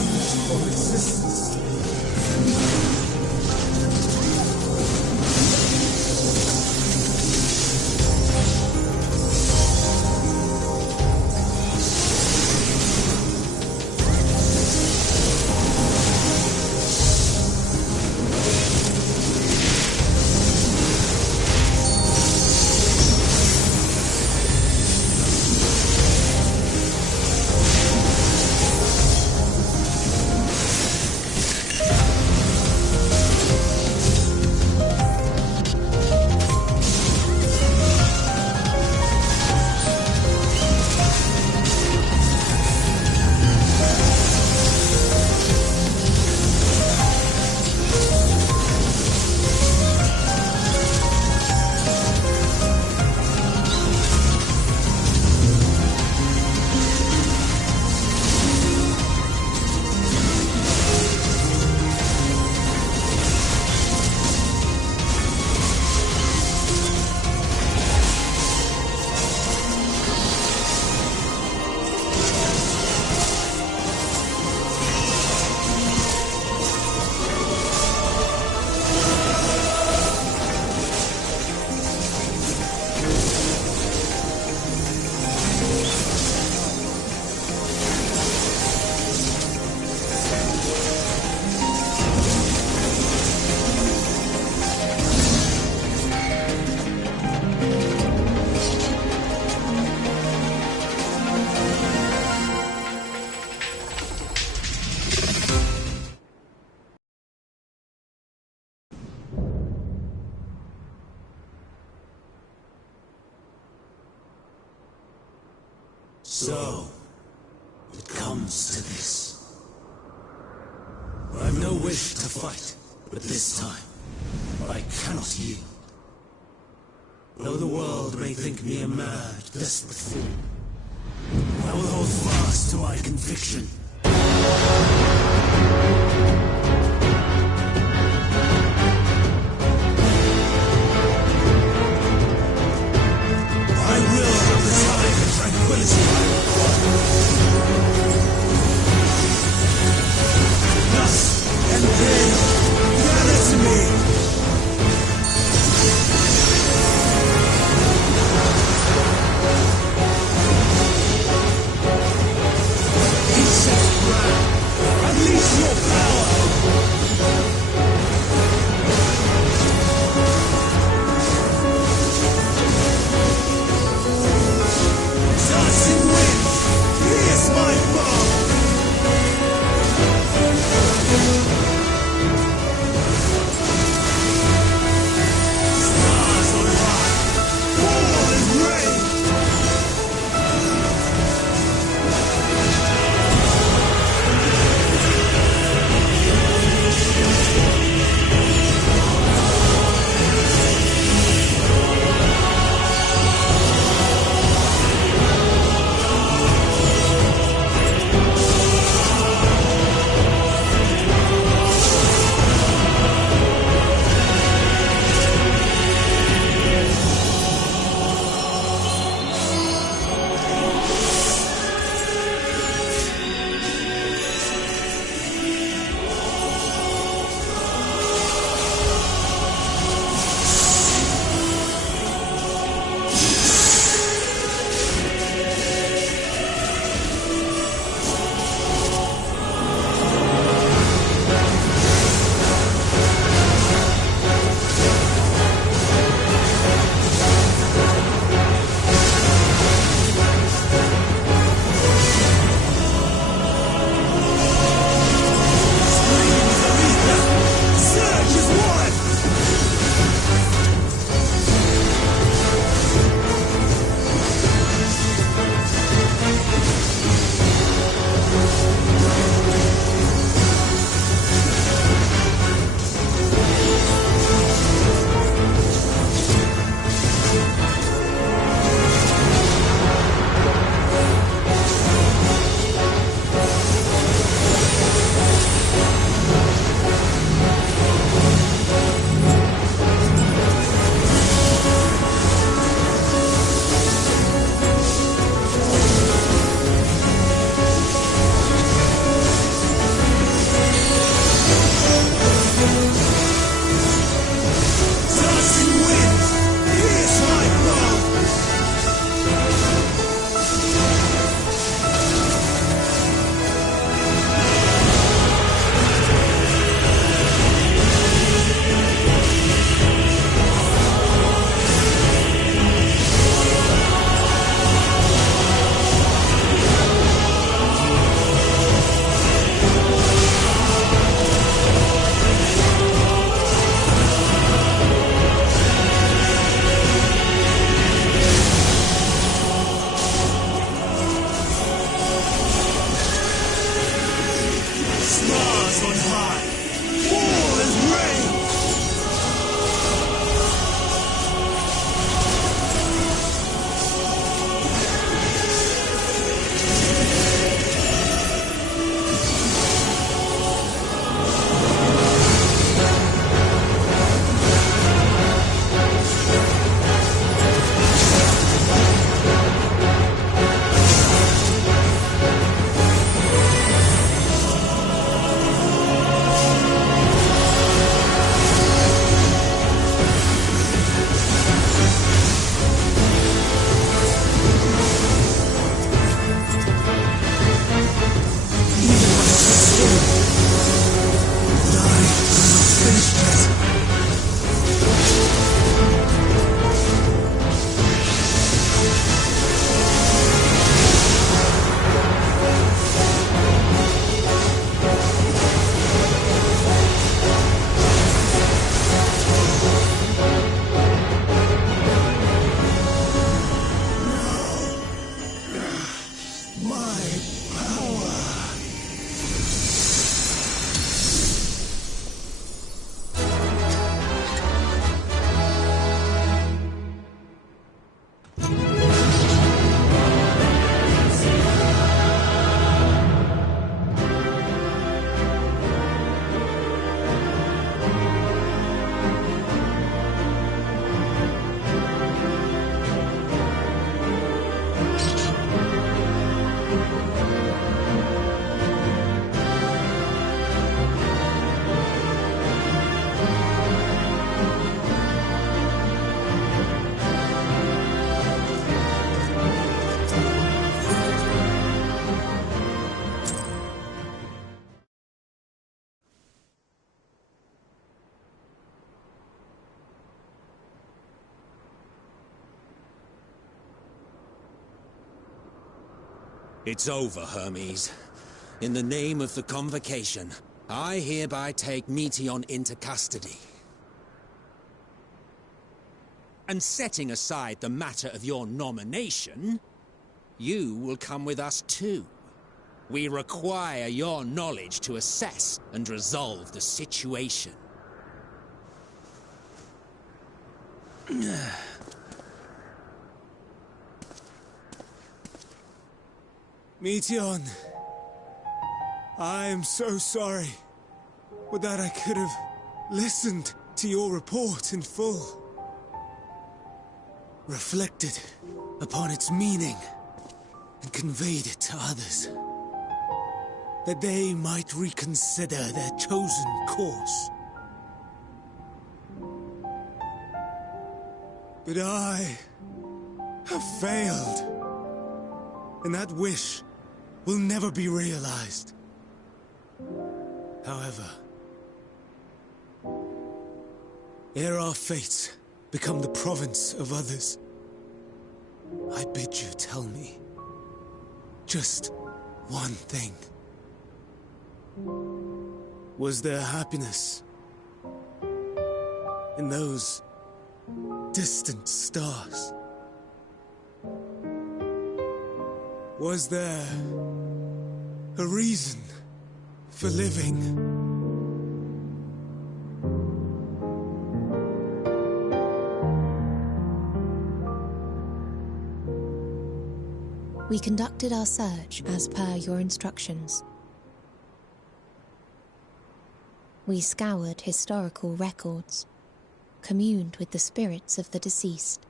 for existence. So, it comes to this. I've no wish to fight, but this time, I cannot yield. Though the world may think me a mad, desperate fool, I will hold fast to my conviction. I will have the time and tranquility I require. Lust and pain, gather to me. Insect brand, unleash your power. Toss it It's over, Hermes. In the name of the Convocation, I hereby take Meteon into custody. And setting aside the matter of your nomination, you will come with us too. We require your knowledge to assess and resolve the situation. Meteon, I am so sorry. Would that I could have listened to your report in full. Reflected upon its meaning and conveyed it to others, that they might reconsider their chosen course. But I have failed, and that wish will never be realized. However, ere our fates become the province of others, I bid you tell me just one thing. Was there happiness in those distant stars? Was there a reason for living? We conducted our search as per your instructions. We scoured historical records, communed with the spirits of the deceased,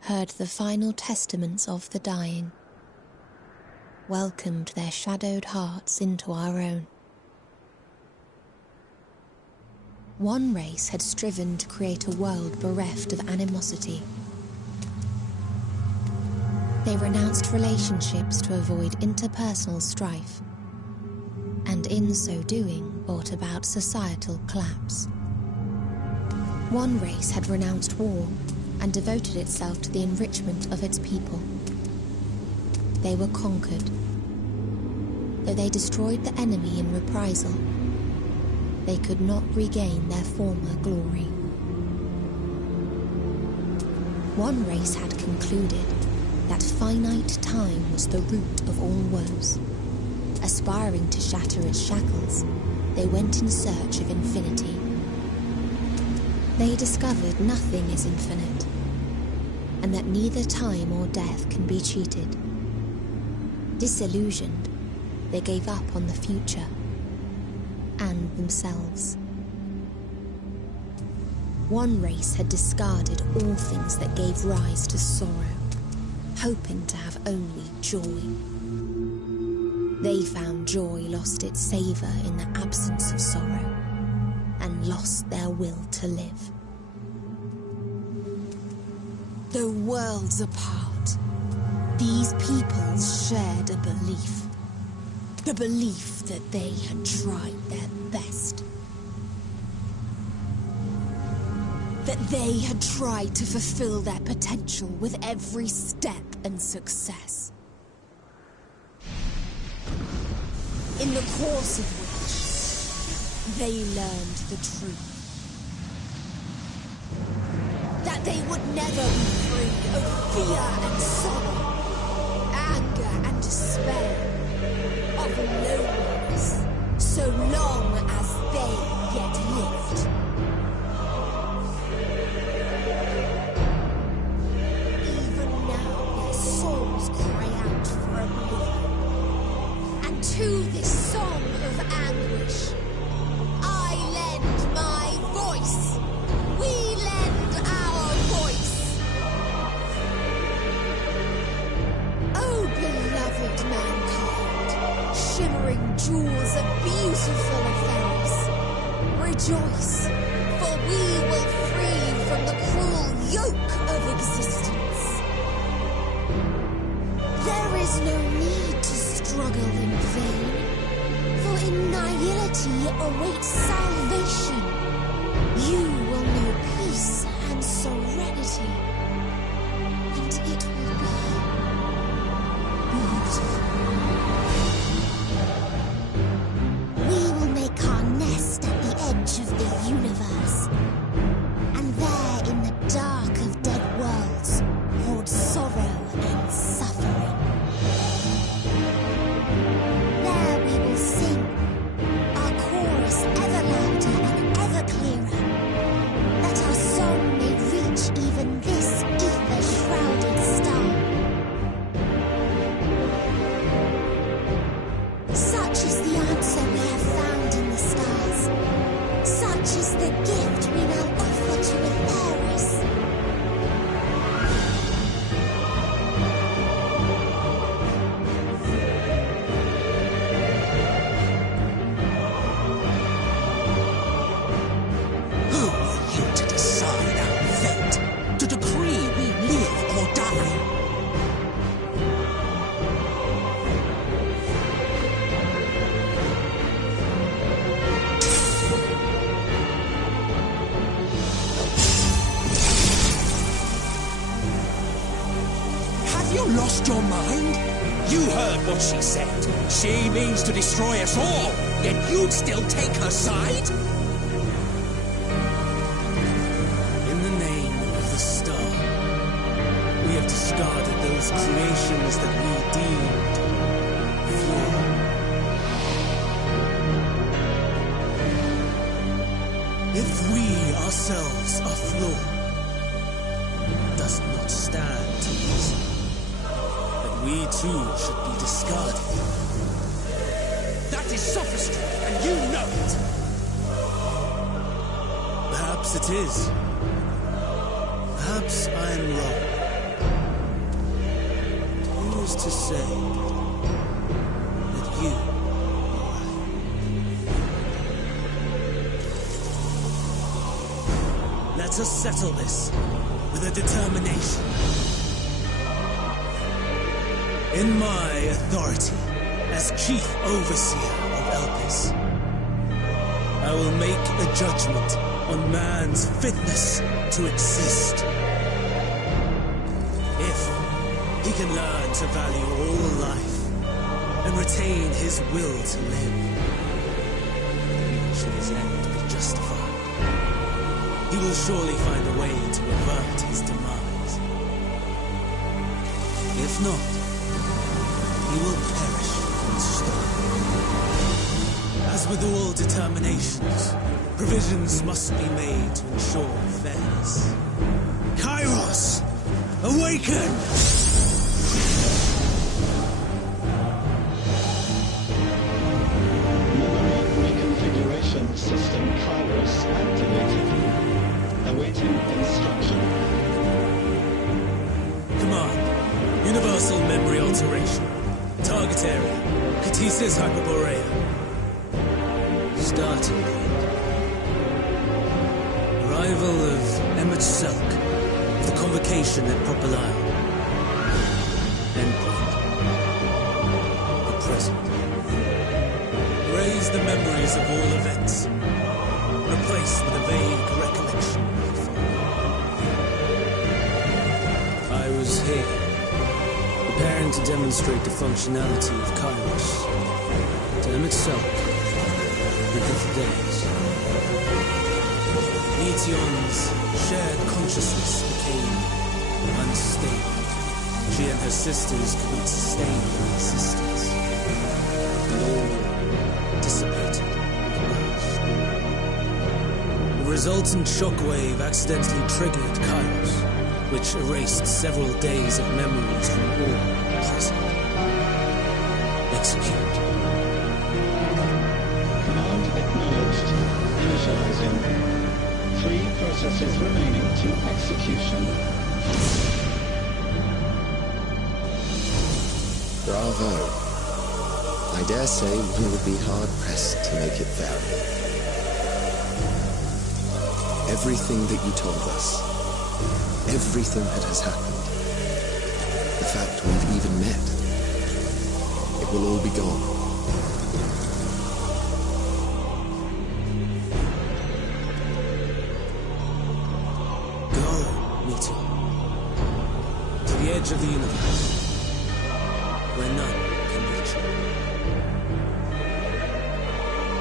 heard the final testaments of the dying, welcomed their shadowed hearts into our own. One race had striven to create a world bereft of animosity. They renounced relationships to avoid interpersonal strife, and in so doing brought about societal collapse. One race had renounced war and devoted itself to the enrichment of its people. They were conquered. Though they destroyed the enemy in reprisal, they could not regain their former glory. One race had concluded that finite time was the root of all woes. Aspiring to shatter its shackles, they went in search of infinity. They discovered nothing is infinite, and that neither time or death can be cheated. Disillusioned, they gave up on the future and themselves. One race had discarded all things that gave rise to sorrow, hoping to have only joy. They found joy lost its savour in the absence of sorrow, and lost their will to live. Though worlds apart, these peoples shared a belief. The belief that they had tried their best. That they had tried to fulfill their potential with every step and success. In the course of which, they learned the truth. That they would never be free of fear and sorrow, anger and despair, of loneliness, so long as they yet lived. Even now their souls cry out for oblivion. And to this song of anguish, I lend my voice. We lend our voice. Oh, beloved mankind, shimmering jewels of beautiful affairs, rejoice, for we will free from the cruel yoke of existence. There is no need to struggle in vain, for in nihility awaits salvation. You will know peace and serenity, and it will be Have you lost your mind? You heard what she said. She means to destroy us all, yet you'd still take her side? In the name of the star, we have discarded those creations that we deemed flawed. If we ourselves are flawed, does it not stand to reason that we too should be discarded? That is sophistry, and you know it. Perhaps it is. Perhaps I am wrong. Who's to say that you are right? Let us settle this with a determination. In my authority as Chief Overseer of Elpis, I will make a judgment on man's fitness to exist. If he can learn to value all life and retain his will to live, even should his end be justified, he will surely find a way to avert his demise. If not, he will perish from stone. As with all determinations, provisions must be made to ensure fairness. Kairos, awaken! Memory reconfiguration system Kairos activated. Awaiting instruction. Command, universal memory alteration. Target area, Catesis Hyperborea. Starting point. Arrival of Emmett Selk, of the convocation at Propylion. Endpoint. The present. Erase the memories of all events. Replace with a vague recollection of the following. I was here, preparing to demonstrate the functionality of Kairos to Emmett Selk and the days. Meteon's shared consciousness became unstable. She and her sisters could not sustain their existence. And all dissipated and vanished. The resultant shockwave accidentally triggered Kairos, which erased several days of memories from all present. Execute. Command acknowledged. Initializing. 3 processes remaining to execution. Bravo. I dare say one would be hard-pressed to make it vary. Everything that you told us, everything that has happened, the fact we've even met, it will all be gone. Go, Meteor. To the edge of the universe, where none can reach you.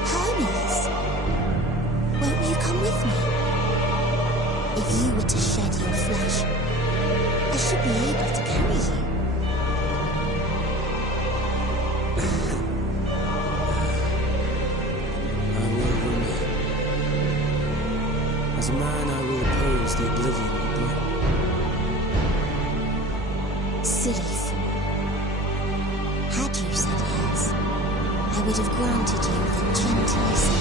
Hermes, won't you come with me? If you were to shed your flesh, I should be able to carry you. I will remain. As a man, I will oppose the oblivion you bring. Silly fool. Had you said yes, I would have granted you the gentlest.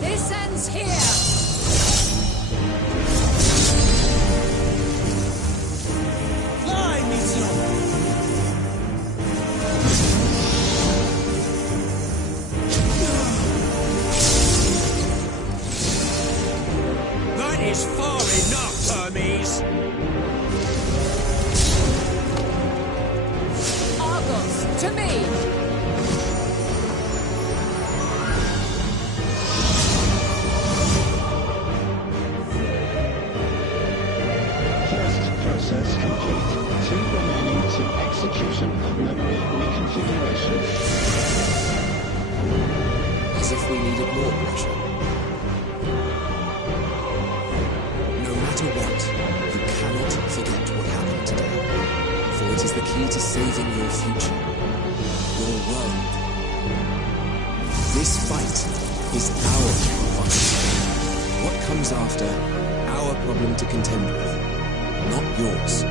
This ends here! Fly, Meteor! That is far enough, Hermes! Argos, to me! As if we needed more pressure. No matter what, you cannot forget what happened today. For it is the key to saving your future. Your world. This fight is our fight. What comes after, our problem to contend with, not yours.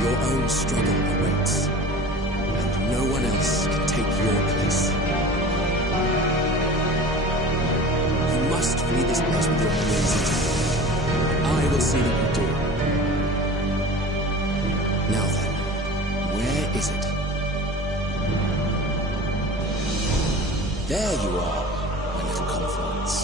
Your own struggle awaits, and no one else can take your place. You must flee this place with your enemies intact. I will see that you do. Now then, where is it? There you are, my little confluence.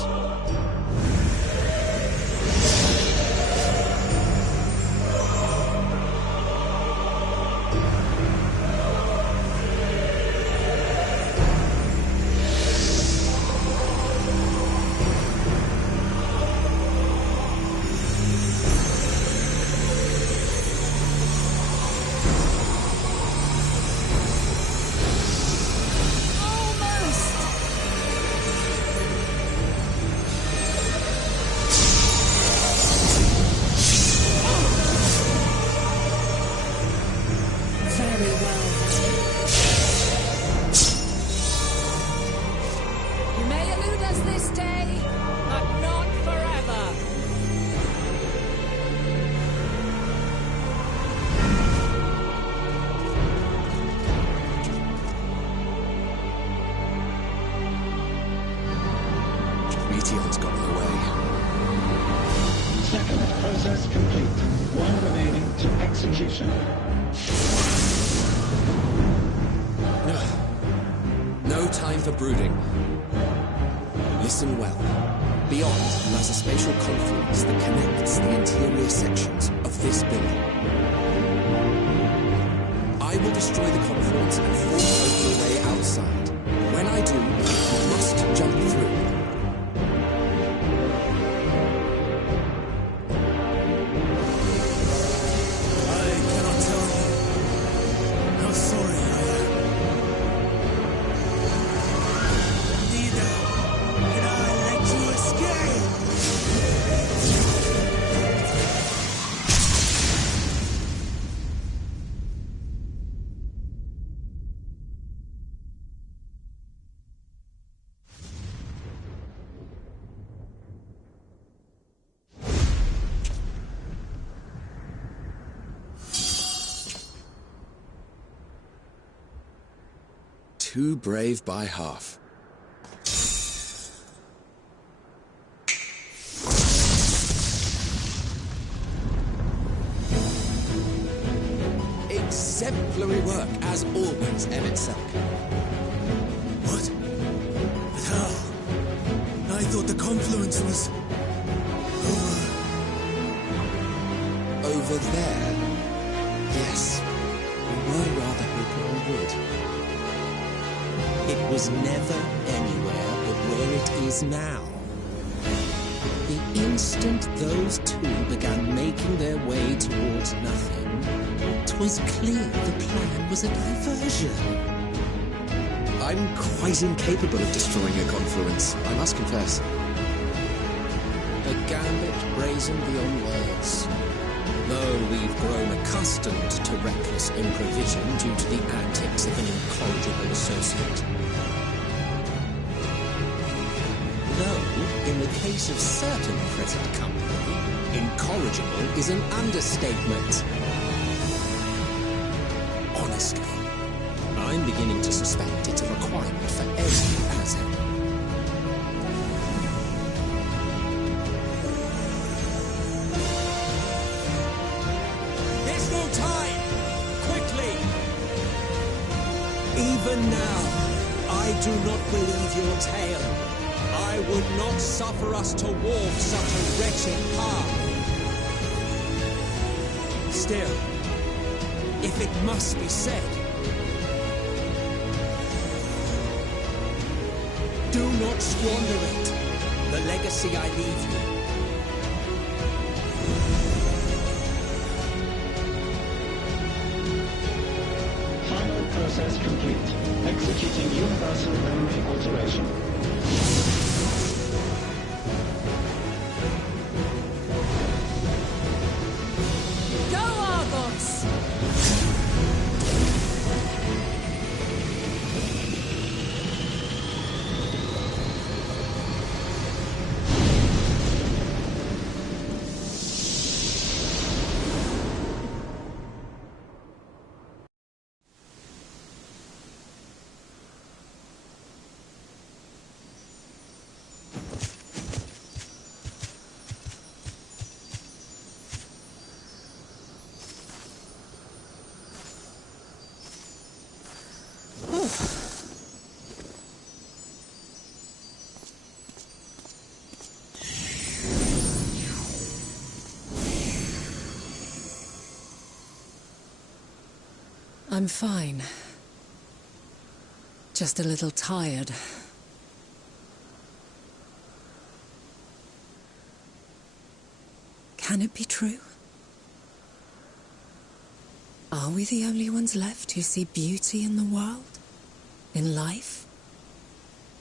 No time for brooding. Listen well. Beyond lies a spatial confluence that connects the interior sections of this building. I will destroy the confluence and force open a way outside. When I do, you must jump through. Too brave by half. Exemplary work, as always, Emet. What? But how? I thought the confluence was... Over there? Yes. We were rather hoping we would. It was never anywhere but where it is now. The instant those two began making their way towards nothing, 'twas clear the plan was a diversion. I'm quite incapable of destroying a confluence, I must confess. A gambit brazen beyond words. Though we've grown accustomed to reckless improvision due to the antics of an incorrigible associate. Though, in the case of certain present company, incorrigible is an understatement. Honestly, I'm beginning to suspect it's a requirement for every asset. Even now, I do not believe your tale. I would not suffer us to walk such a wretched path. Still, if it must be said, do not squander it, the legacy I leave you. Process complete. Executing universal memory alteration. Go, Argos! I'm fine. Just a little tired. Can it be true? Are we the only ones left who see beauty in the world? In life?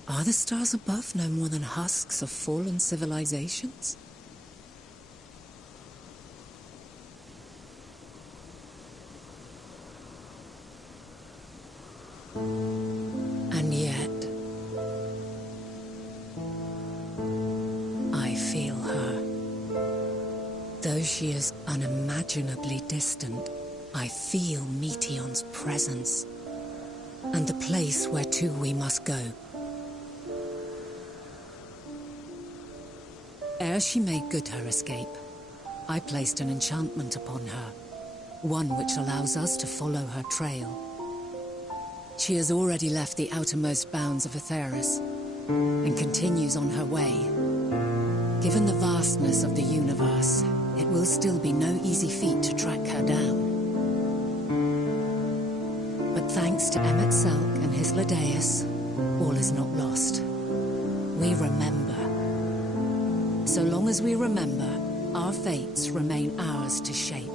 Are the stars above no more than husks of fallen civilizations? And yet, I feel her. Though she is unimaginably distant, I feel Meteion's presence, and the place where to we must go. Ere she made good her escape, I placed an enchantment upon her, one which allows us to follow her trail. She has already left the outermost bounds of Aetheris, and continues on her way. Given the vastness of the universe, it will still be no easy feat to track her down. But thanks to Emmet Selk and his Ladeus, all is not lost. We remember. So long as we remember, our fates remain ours to shape.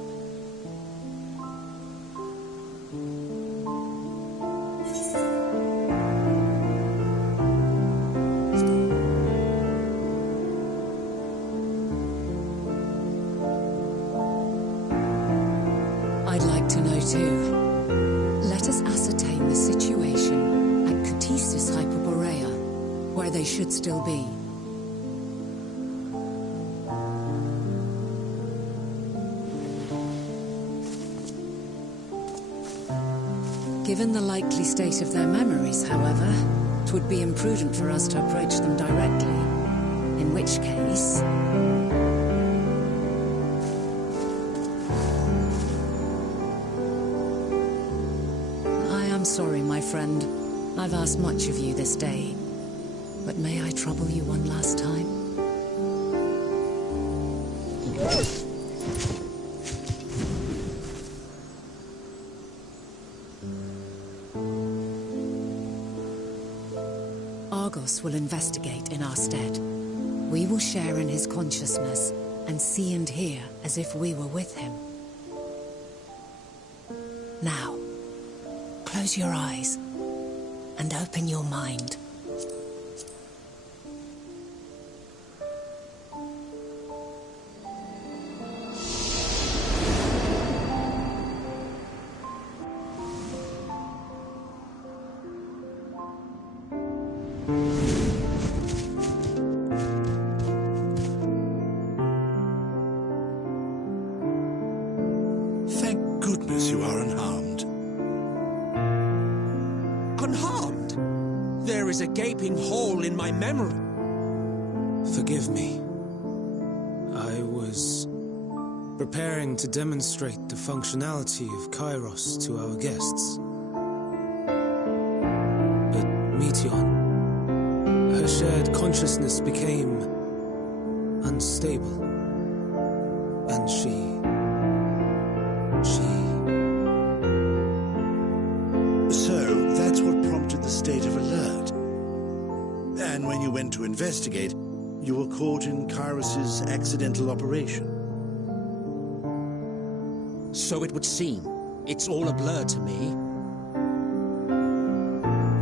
I'd like to know too. Let us ascertain the situation at Cutisis Hyperborea, where they should still be. Given the likely state of their memories, however, it would be imprudent for us to approach them directly. In which case... I'm sorry, my friend. I've asked much of you this day. But may I trouble you one last time? Argos will investigate in our stead. We will share in his consciousness and see and hear as if we were with him. Now, close your eyes and open your mind. Thank goodness you are unharmed. Unharmed? There is a gaping hole in my memory. Forgive me. I was preparing to demonstrate the functionality of Kairos to our guests. But Meteion, her shared consciousness became unstable. And she... So, that's what prompted the state of alert. And when you went to investigate, you were caught in Kairos's accidental operation. So it would seem. It's all a blur to me.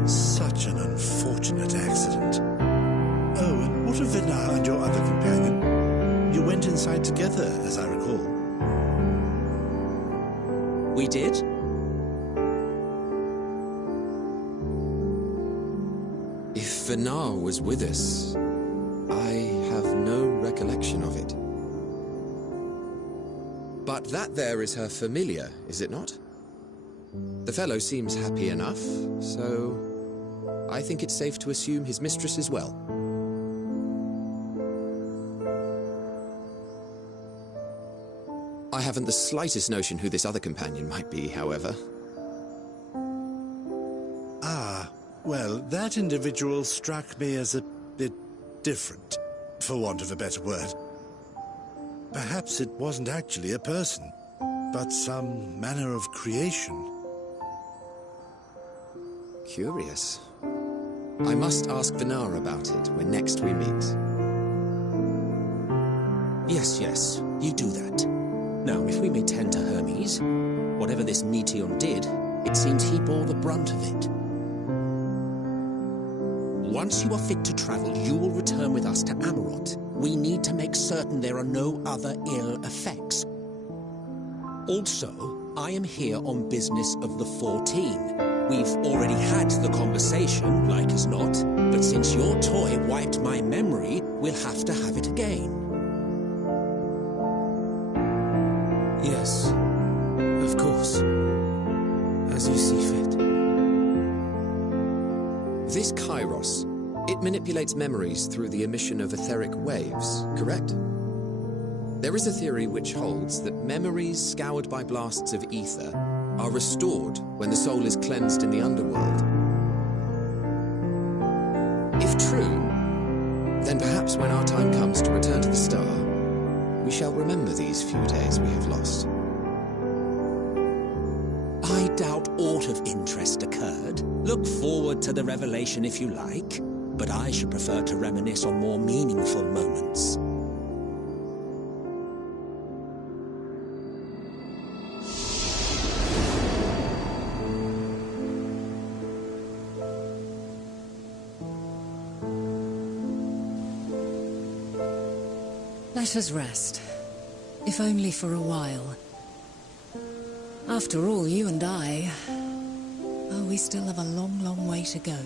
Such an unfortunate accident. Oh, and what of Vinar and your other companion? You went inside together, as I recall. We did? If Vinar was with us, I have no recollection of it. But that there is her familiar, is it not? The fellow seems happy enough, so I think it's safe to assume his mistress as well. I haven't the slightest notion who this other companion might be, however. Ah, well, that individual struck me as a bit different, for want of a better word. Perhaps it wasn't actually a person, but some manner of creation. Curious. I must ask Vinar about it when next we meet. Yes, you do that. Now, if we may tend to Hermes, whatever this Meteon did, it seems he bore the brunt of it. Once you are fit to travel, you will return with us to Amarot. We need to make certain there are no other ill effects. Also, I am here on business of the 14. We've already had the conversation, like as not, but since your toy wiped my memory, we'll have to have it again. Yes, of course. As you see fit. This Kairos, it manipulates memories through the emission of etheric waves, correct? There is a theory which holds that memories scoured by blasts of ether are restored when the soul is cleansed in the underworld. If true, then perhaps when our time comes to return to the star, we shall remember these few days we have lost. I doubt aught of interest occurred. Look forward to the revelation if you like, but I should prefer to reminisce on more meaningful moments. Let us rest, if only for a while. After all, you and I... Oh, we still have a long, long way to go.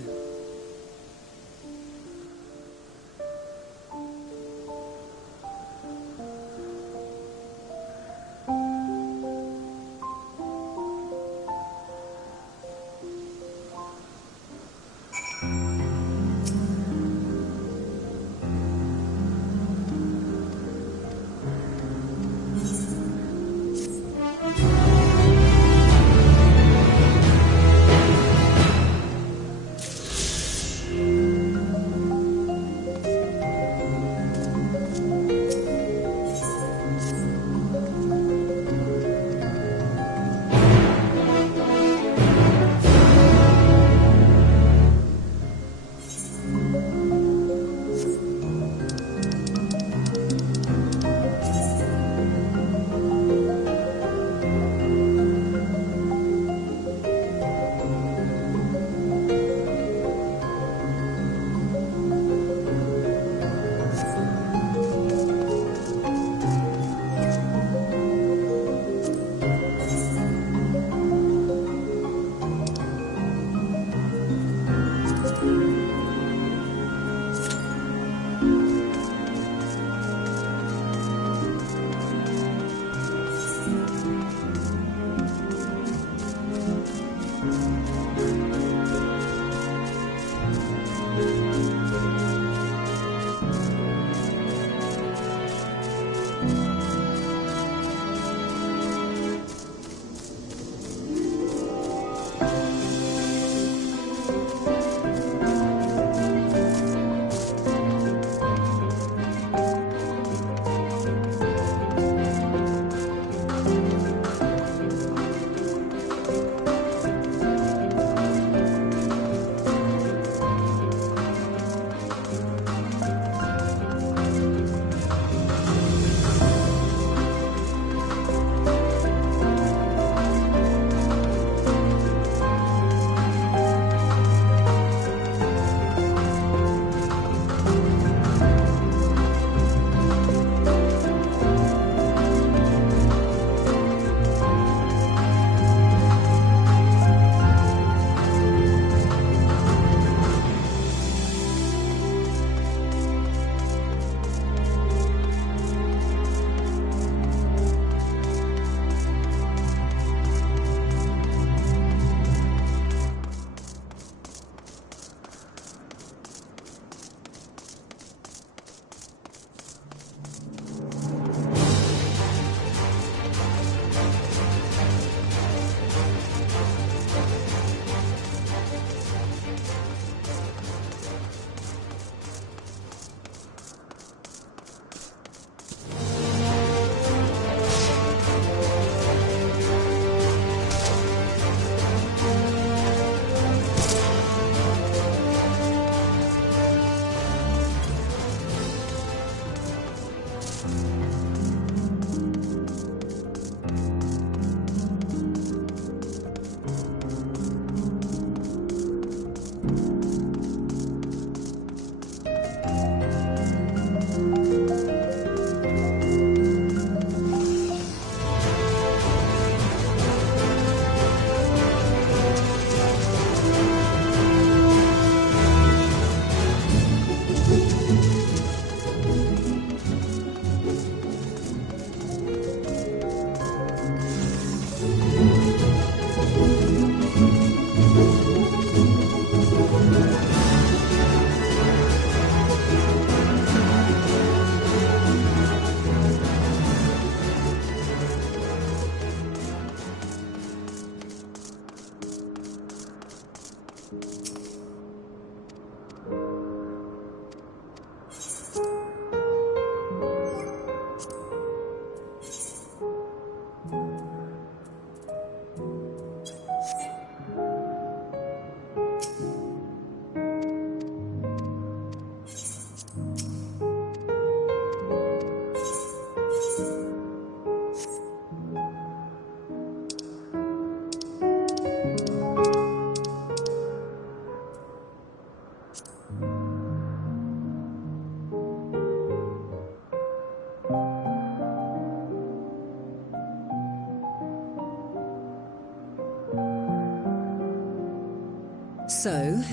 So,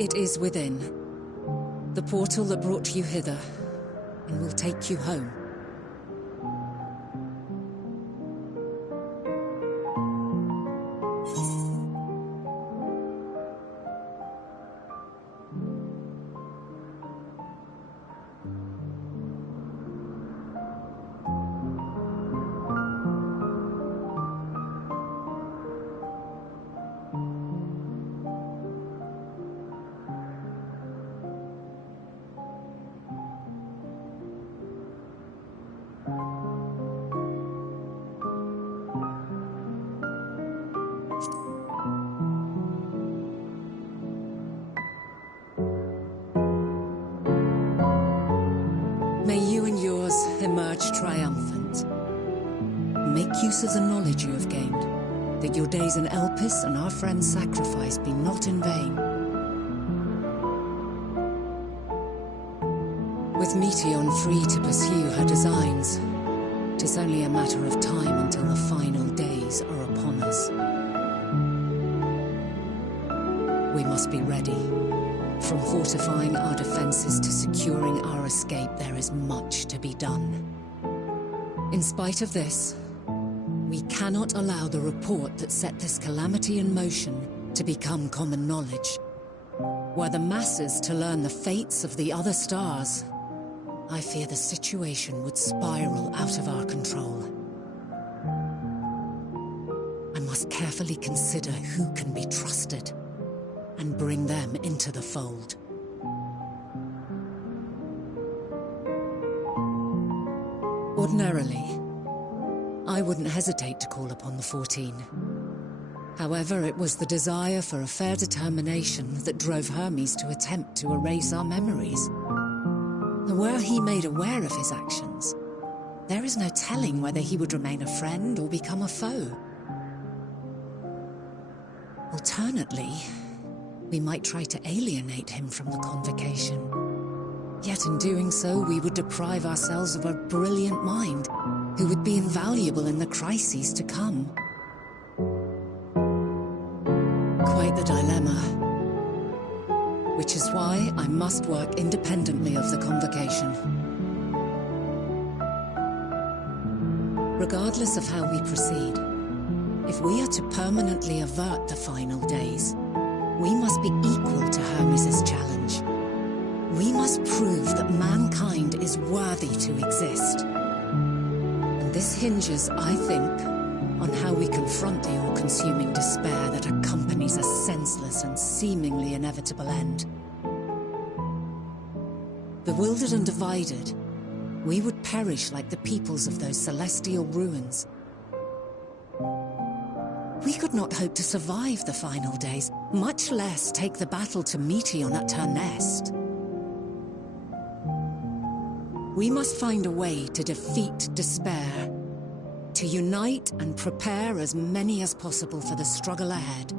it is within. The portal that brought you hither, and will take you home. May you and yours emerge triumphant. Make use of the knowledge you have gained, that your days in Elpis and our friend's sacrifice be not in vain. With Meteon free to pursue her designs, 'tis only a matter of time until the final days are upon us. We must be ready. From fortifying our defenses to securing our escape, there is much to be done. In spite of this, we cannot allow the report that set this calamity in motion to become common knowledge. Were the masses to learn the fates of the other stars, I fear the situation would spiral out of our control. I must carefully consider who can be trusted and bring them into the fold. Ordinarily, I wouldn't hesitate to call upon the 14. However, it was the desire for a fair determination that drove Hermes to attempt to erase our memories. Were he made aware of his actions, there is no telling whether he would remain a friend or become a foe. Alternately, we might try to alienate him from the convocation. Yet in doing so, we would deprive ourselves of a brilliant mind who would be invaluable in the crises to come. Quite the dilemma. Which is why I must work independently of the convocation. Regardless of how we proceed, if we are to permanently avert the final days, we must be equal to Hermes' challenge. We must prove that mankind is worthy to exist. And this hinges, I think, on how we confront the all-consuming despair that accompanies a senseless and seemingly inevitable end. Bewildered and divided, we would perish like the peoples of those celestial ruins. We could not hope to survive the final days, much less take the battle to Meteon at her nest. We must find a way to defeat despair, to unite and prepare as many as possible for the struggle ahead.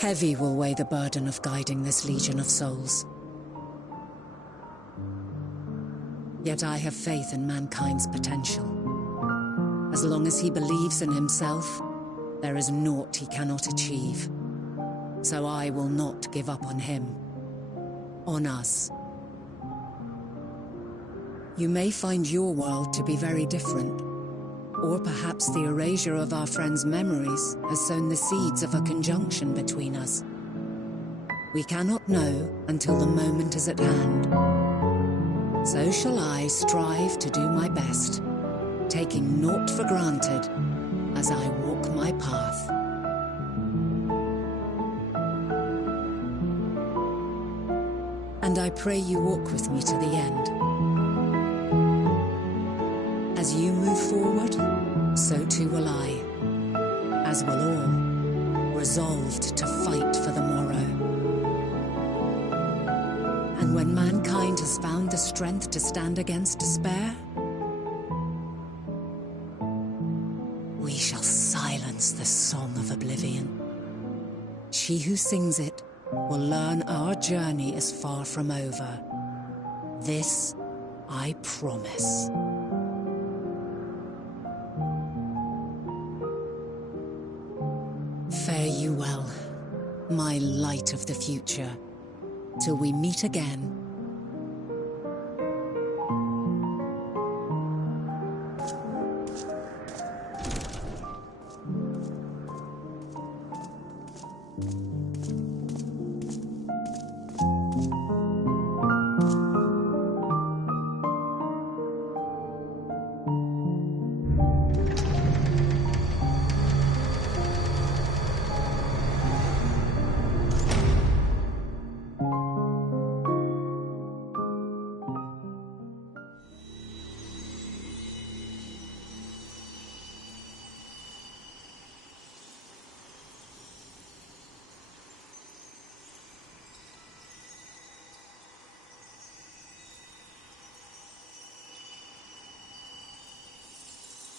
Heavy will weigh the burden of guiding this legion of souls. Yet I have faith in mankind's potential. As long as he believes in himself, there is naught he cannot achieve. So I will not give up on him. On us. You may find your world to be very different. Or perhaps the erasure of our friend's memories has sown the seeds of a conjunction between us. We cannot know until the moment is at hand. So shall I strive to do my best, taking naught for granted as I walk my path. And I pray you walk with me to the end. As you move forward, so too will I, as will all, resolved to fight for the morrow. And when mankind has found the strength to stand against despair, we shall silence the song of oblivion. She who sings it will learn our journey is far from over. This I promise. Fare you well, my light of the future, till we meet again.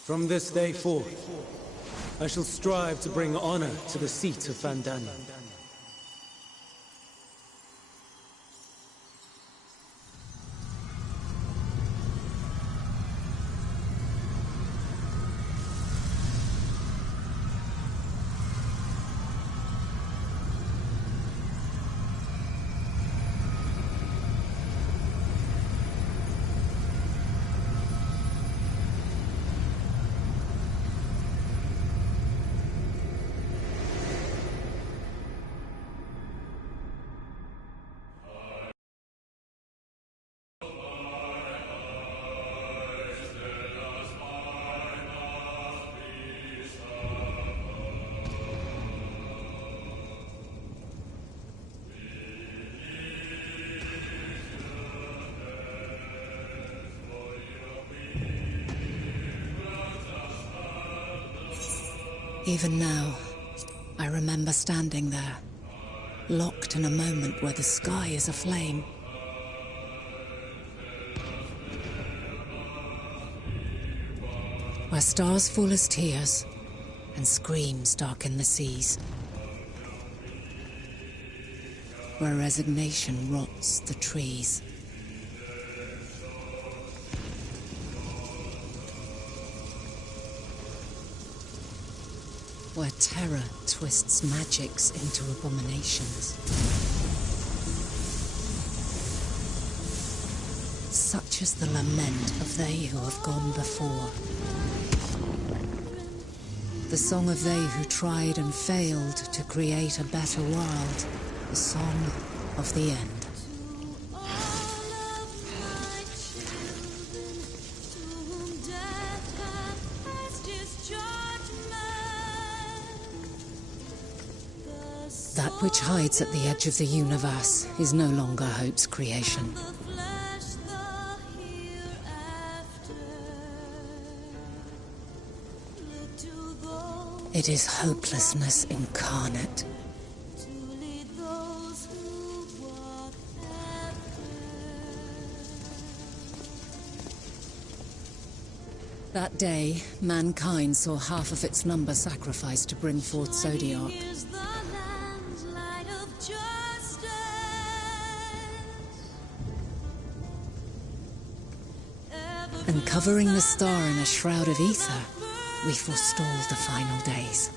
From this day forth, I shall strive to bring honor to the seat of Vandana. Even now, I remember standing there, locked in a moment where the sky is aflame. Where stars fall as tears, and screams darken the seas. Where resignation rots the trees. Where terror twists magics into abominations. Such is the lament of they who have gone before. The song of they who tried and failed to create a better world. The song of the end. That which hides at the edge of the universe is no longer hope's creation. It is hopelessness incarnate. That day, mankind saw half of its number sacrificed to bring forth Zodiac. And covering the star in a shroud of ether, we forestalled the final days.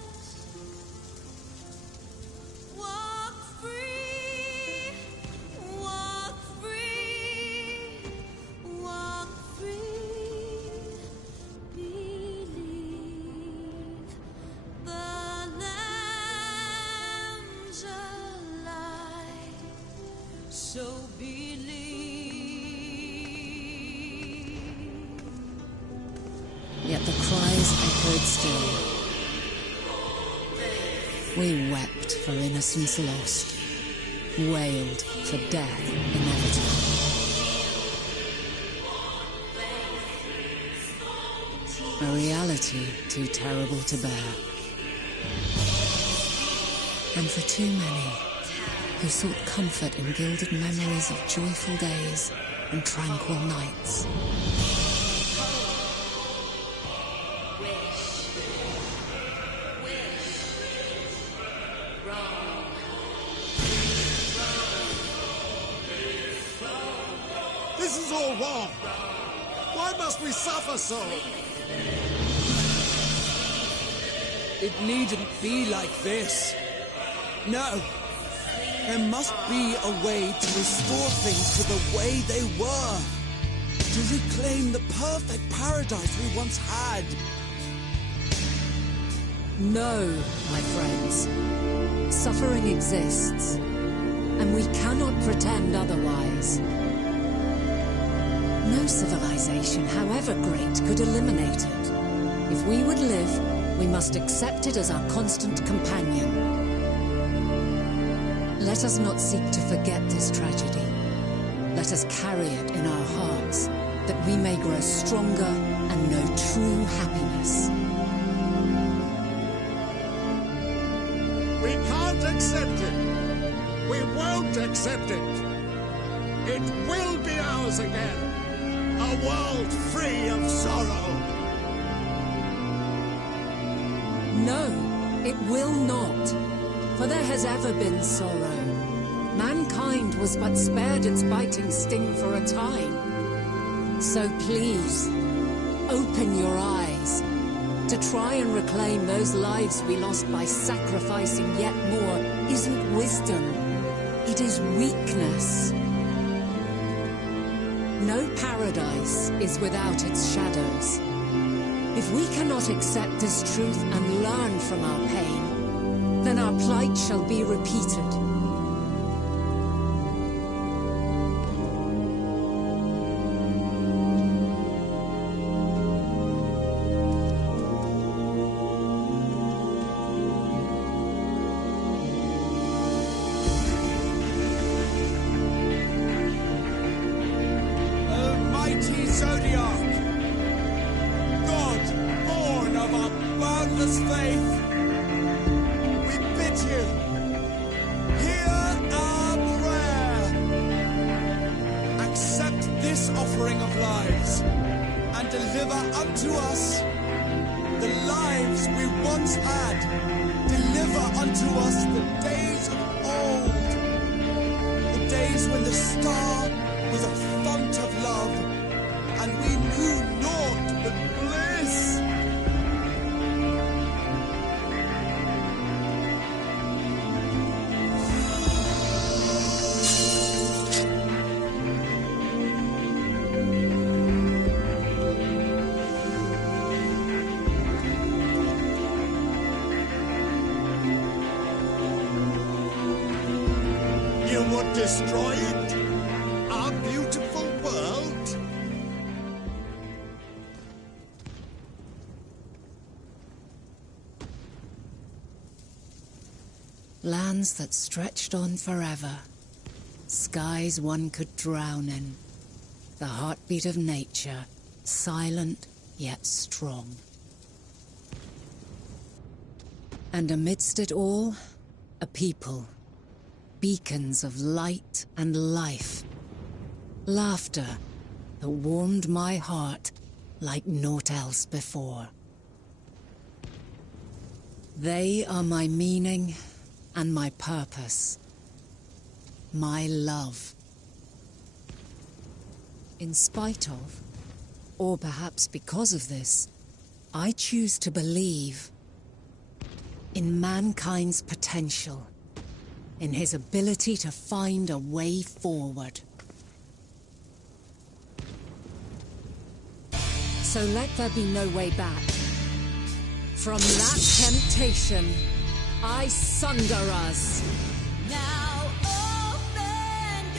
still. We wept for innocence lost, wailed for death inevitable. A reality too terrible to bear. And for too many who sought comfort in gilded memories of joyful days and tranquil nights. This is all wrong. Why must we suffer so? It needn't be like this. No. There must be a way to restore things to the way they were. To reclaim the perfect paradise we once had. No, my friends. Suffering exists, and we cannot pretend otherwise. No civilization, however great, could eliminate it. If we would live, we must accept it as our constant companion. Let us not seek to forget this tragedy. Let us carry it in our hearts, that we may grow stronger and know true happiness. We can't accept it. We won't accept it. It will be ours again. A world free of sorrow. No, it will not. For there has ever been sorrow. Mankind was but spared its biting sting for a time. So please, open your eyes. To try and reclaim those lives we lost by sacrificing yet more isn't wisdom. It is weakness. No paradise is without its shadows. If we cannot accept this truth and learn from our pain, then our plight shall be repeated. Almighty Zodiac, God born of our boundless faith, we bid you, hear our prayer. Accept this offering of lives, and deliver unto us the lives we once had. Deliver unto us the days of old, the days when the star was a font of love, and we knew naught but bliss. You would destroy it? Our beautiful world? Lands that stretched on forever. Skies one could drown in. The heartbeat of nature, silent yet strong. And amidst it all, a people. Beacons of light and life. Laughter that warmed my heart like naught else before. They are my meaning and my purpose. My love. In spite of, or perhaps because of this, I choose to believe in mankind's potential. In his ability to find a way forward. So let there be no way back. From that temptation, I sunder us.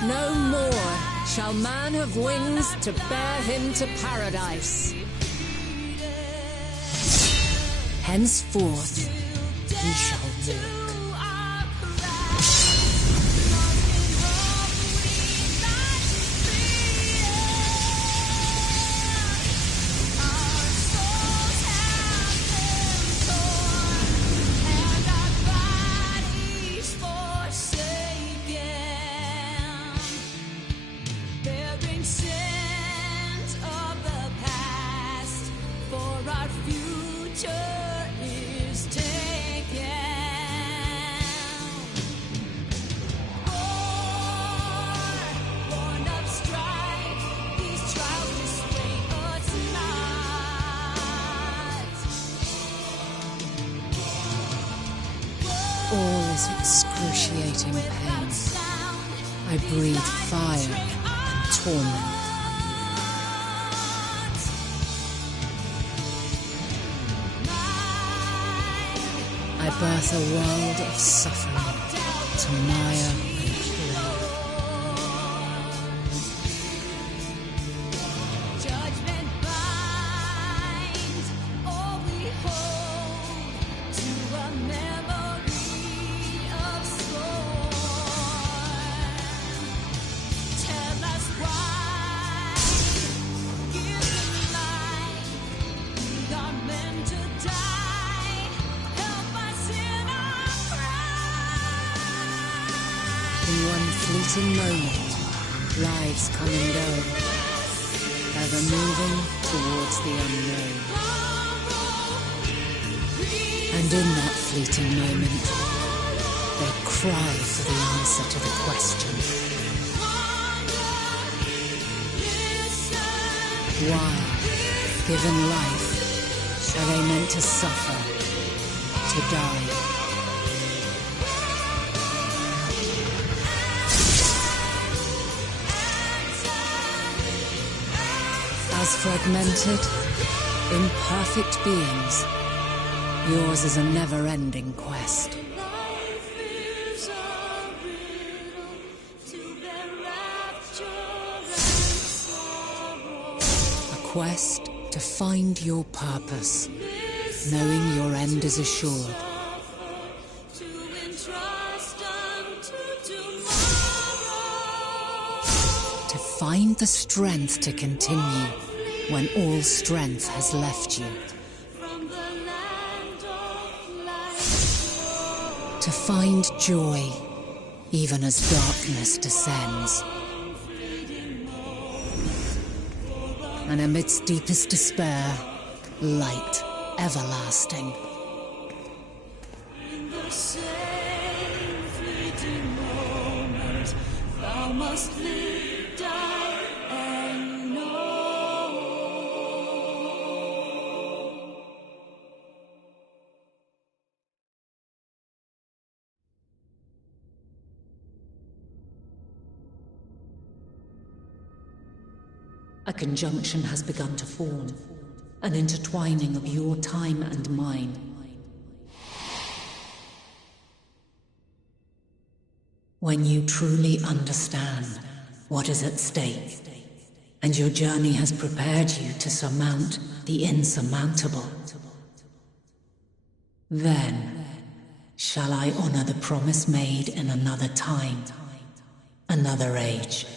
No more shall man have wings to bear him to paradise. Henceforth, he shall walk. All is excruciating pain. I breathe fire and torment. I birth a world of suffering to mire and kill. Judgment binds all we hold to a memory of scorn. Tell us why, give them life. We are meant to die. Help us in our cry. In one fleeting moment, lives come and go, ever moving towards the unknown. And in that fleeting moment, they cry for the answer to the question. Why, given life, are they meant to suffer, to die? As fragmented, imperfect beings, yours is a never-ending quest. Life is a riddle to their rapture and sorrow. A quest to find your purpose, knowing your end is assured. To entrust unto tomorrow. To find the strength to continue when all strength has left you. From the land of light. To find joy, even as darkness descends. And amidst deepest despair, light everlasting. In the same fleeting moment, thou must live, die, and know. A conjunction has begun to form, an intertwining of your time and mine. When you truly understand what is at stake, and your journey has prepared you to surmount the insurmountable, then shall I honor the promise made in another time, another age.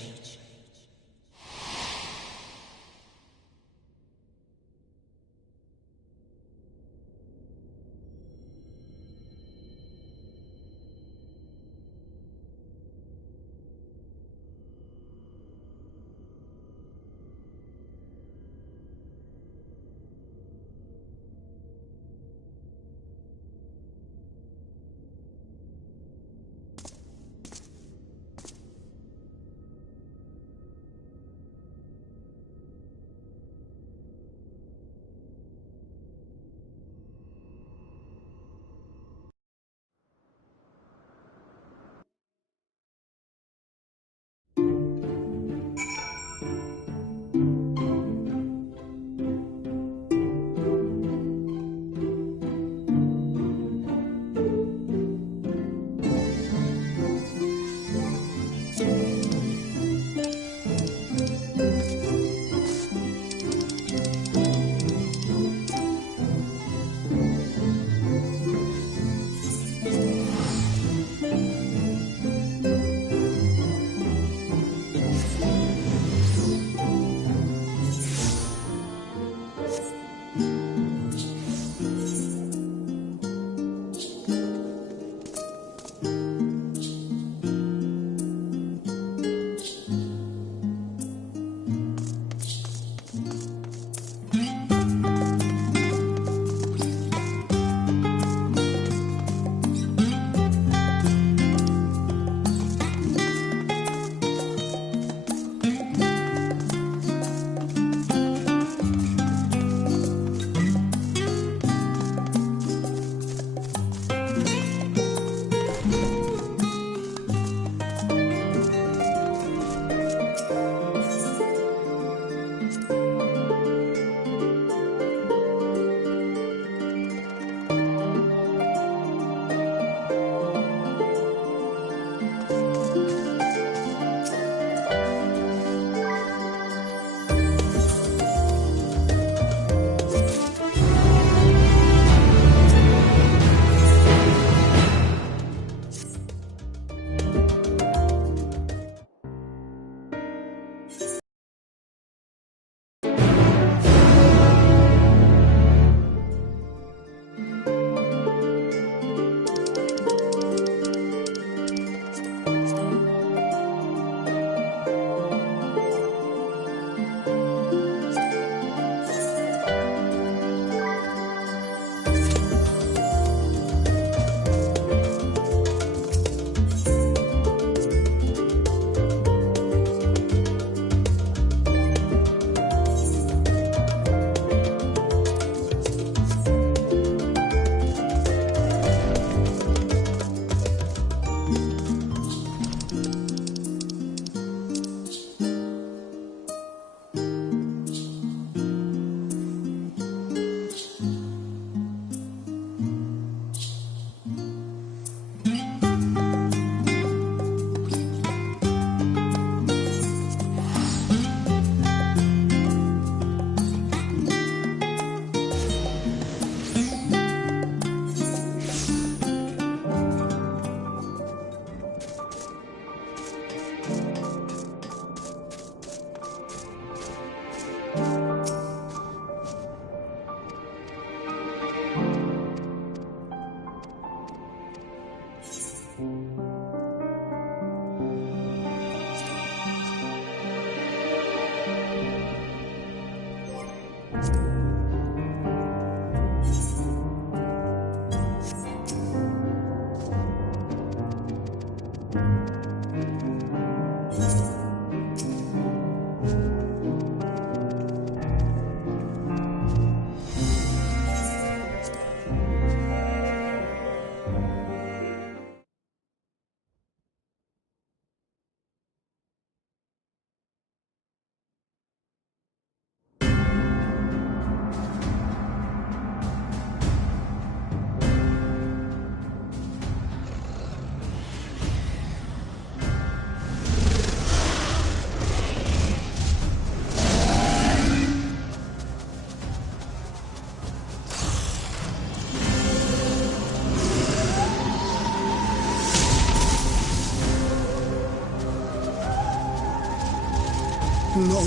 No. No.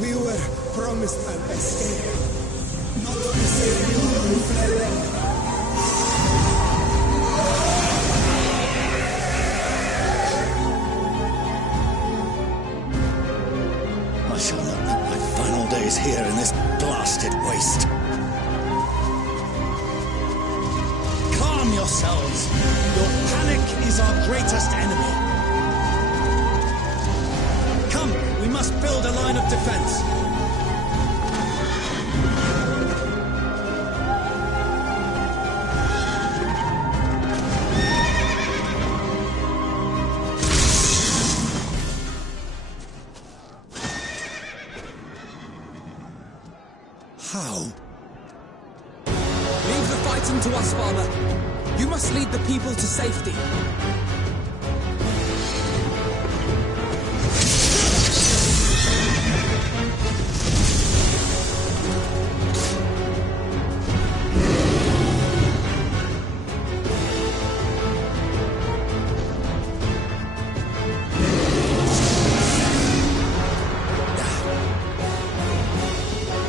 We were promised an escape. Not the savior who fled. I shall not live my final days here in this blasted waste. Calm yourselves. Your panic is our greatest enemy. Come, we must build a line of defense. How? Leave the fighting to us, Father. You must lead the people to safety.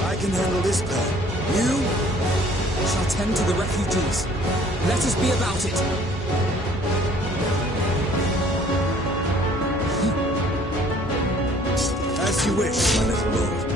I can handle this part. You shall tend to the refugees. Let us be about it. As you wish, my little lord.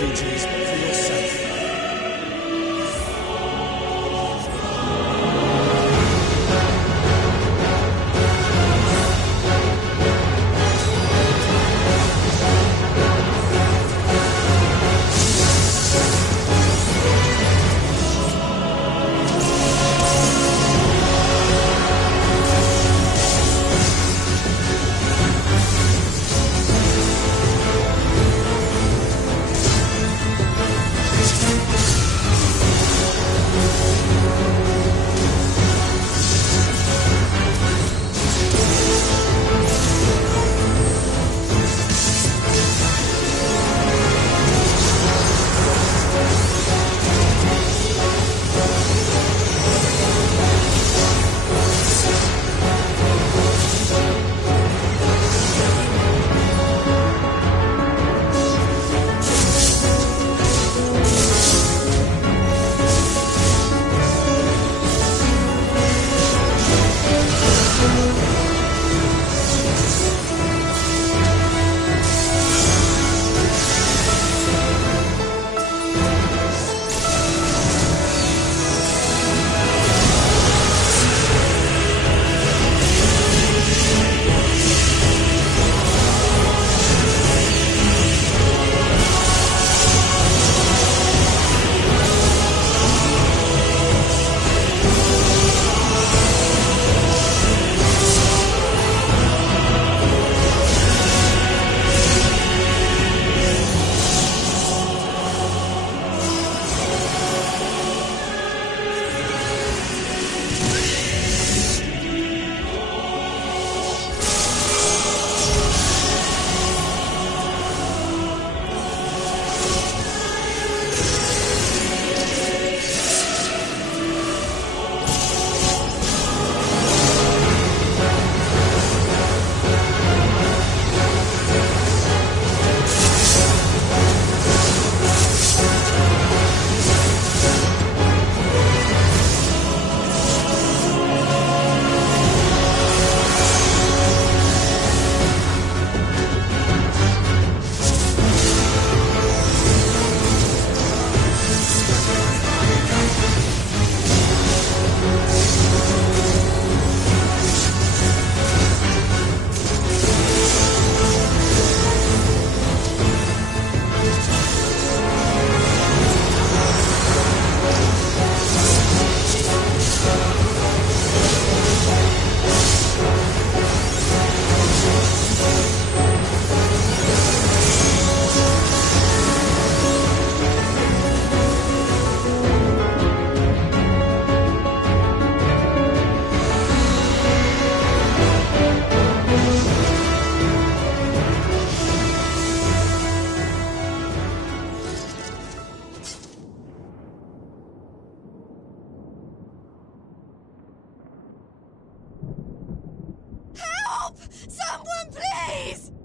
refugees, but for yourself.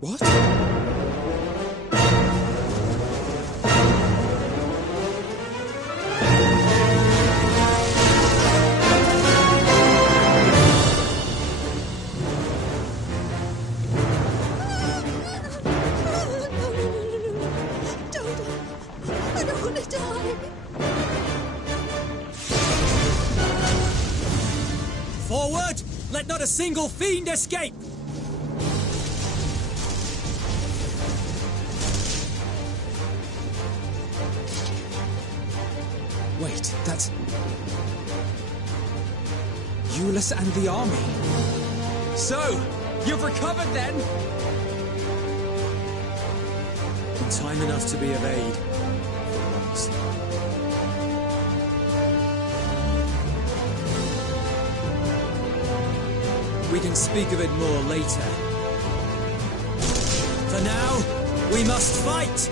What? I don't want to die. Forward! Let not a single fiend escape! Wait, that's... Euless and the army. So, you've recovered then? In time enough to be of aid. For once. We can speak of it more later. For now, we must fight!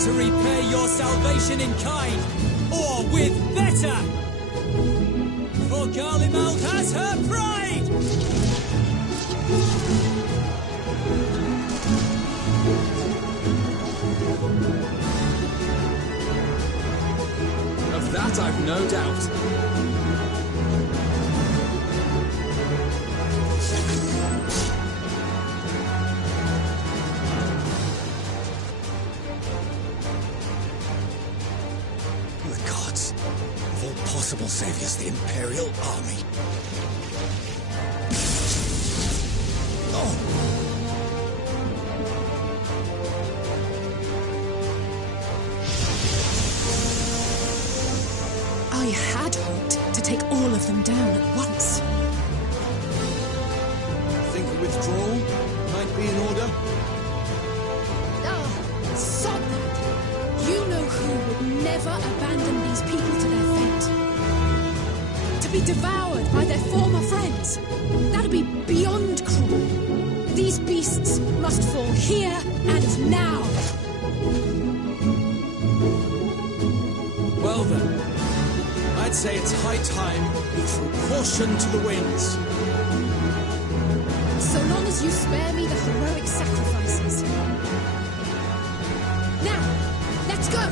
To repay your salvation in kind, or with better! For Garlemald has her pride! Of that I've no doubt. Possible saviors, the Imperial Army. Oh! I had hoped to take all of them down at once. Think a withdrawal might be in order? Ah, sod that! You know who would never abandon these people to their fate. To be devoured by their former friends. That'd be beyond cruel. These beasts must fall here and now. Well then, I'd say it's high time we threw caution to the winds. So long as you spare me the heroic sacrifices. Now, let's go!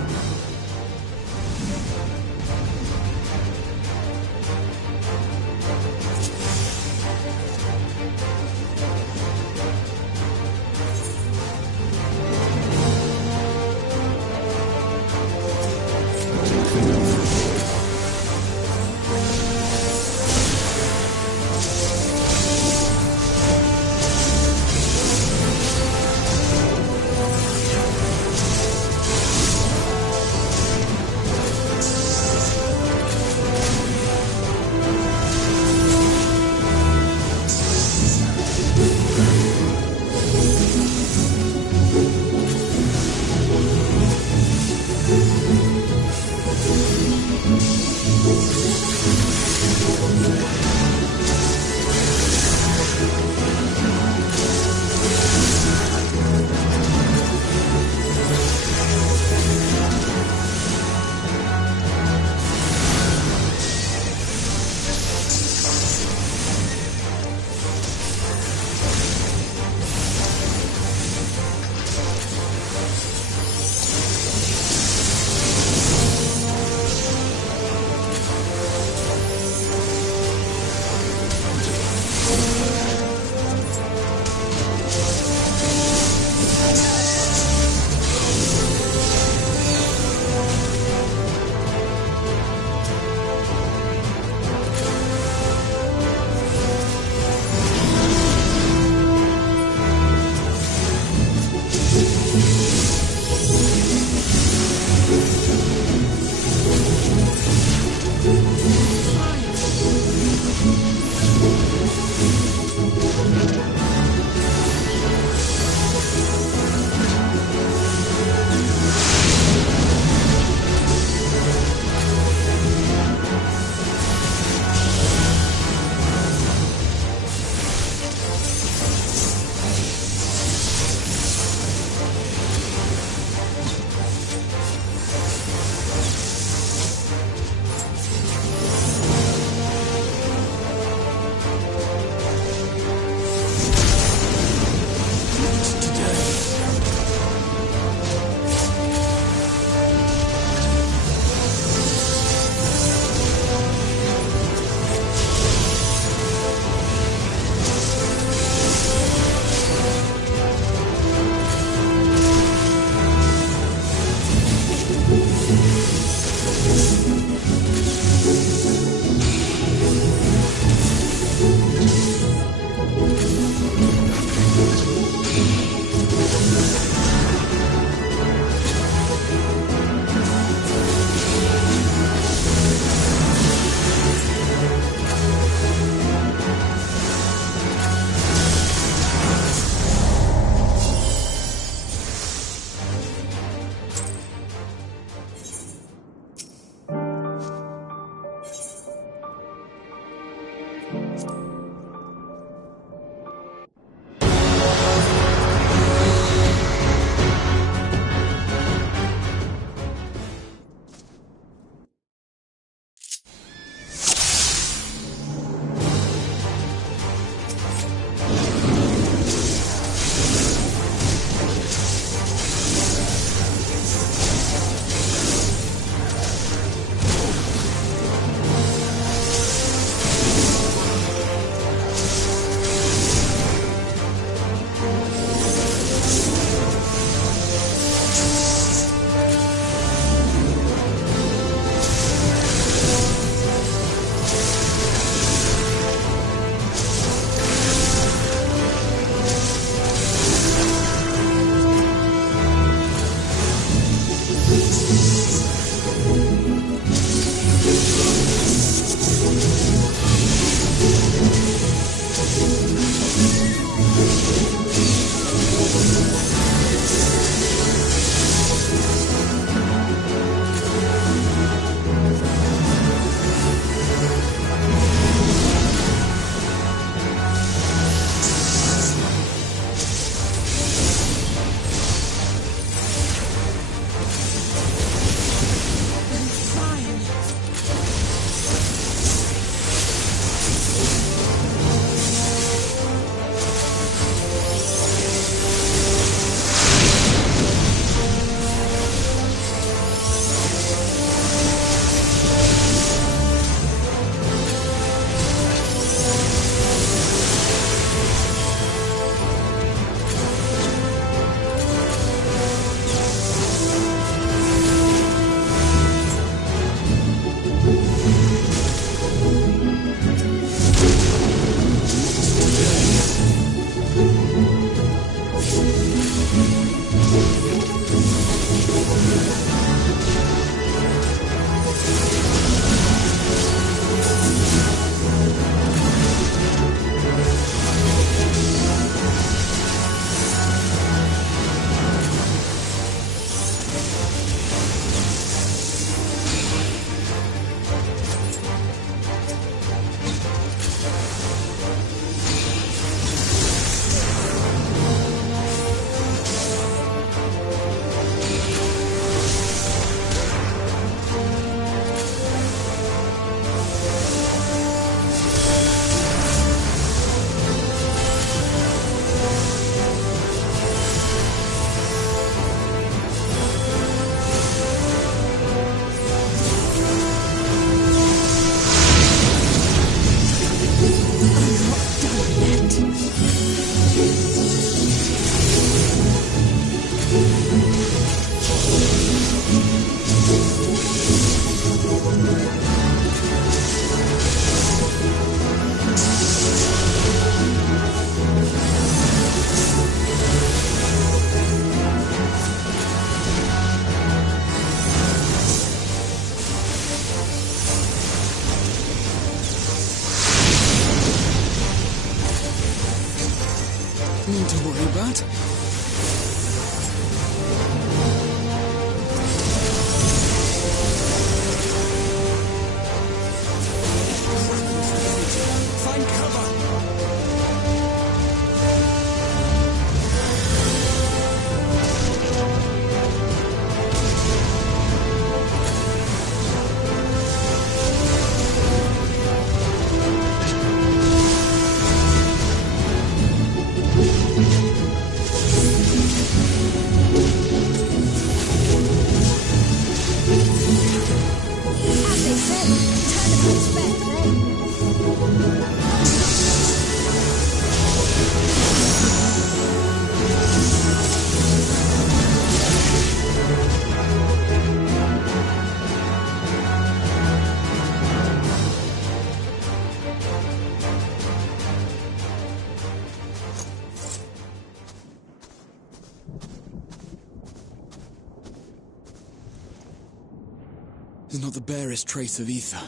There's not the barest trace of ether.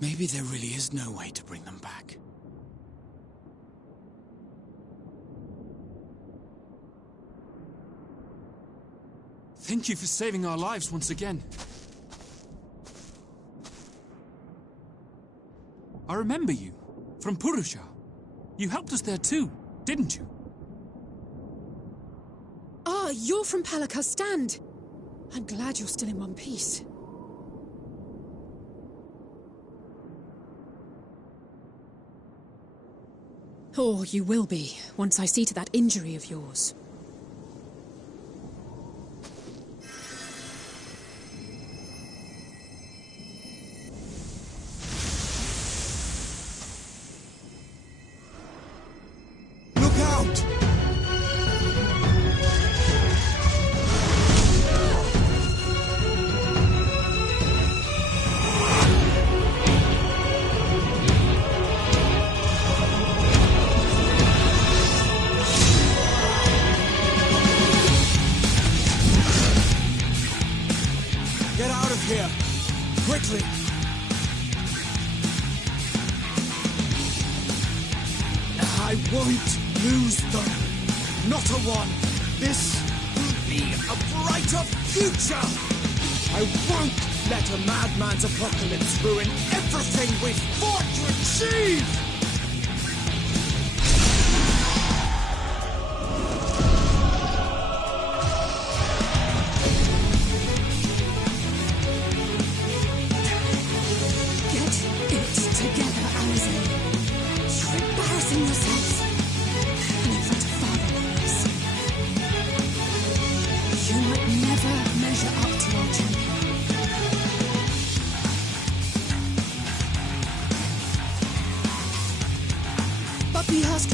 Maybe there really is no way to bring them back. Thank you for saving our lives once again. I remember you, from Purusha. You helped us there too, didn't you? Ah, you're from Palaka's stand. I'm glad you're still in one piece. Or you will be, once I see to that injury of yours. Look out! Get out of here! Quickly! I won't lose them! Not a one! This will be a brighter future! I won't let a madman's apocalypse ruin everything we've fought to achieve!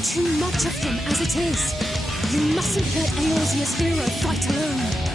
Too much of them as it is. You mustn't let Eorzea's hero fight alone.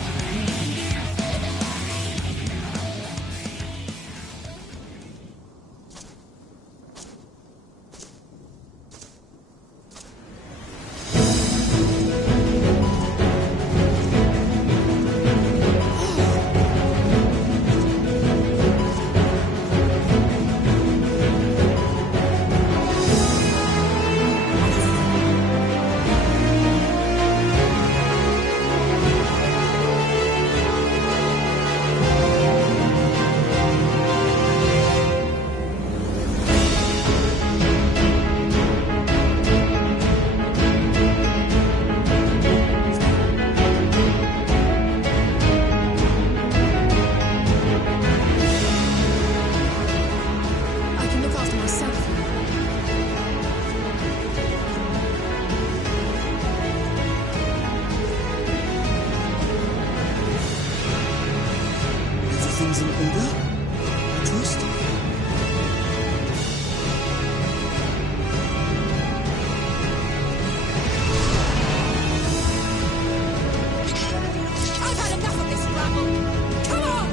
Everything's in order? I trust. I've had enough of this rabble! Come on!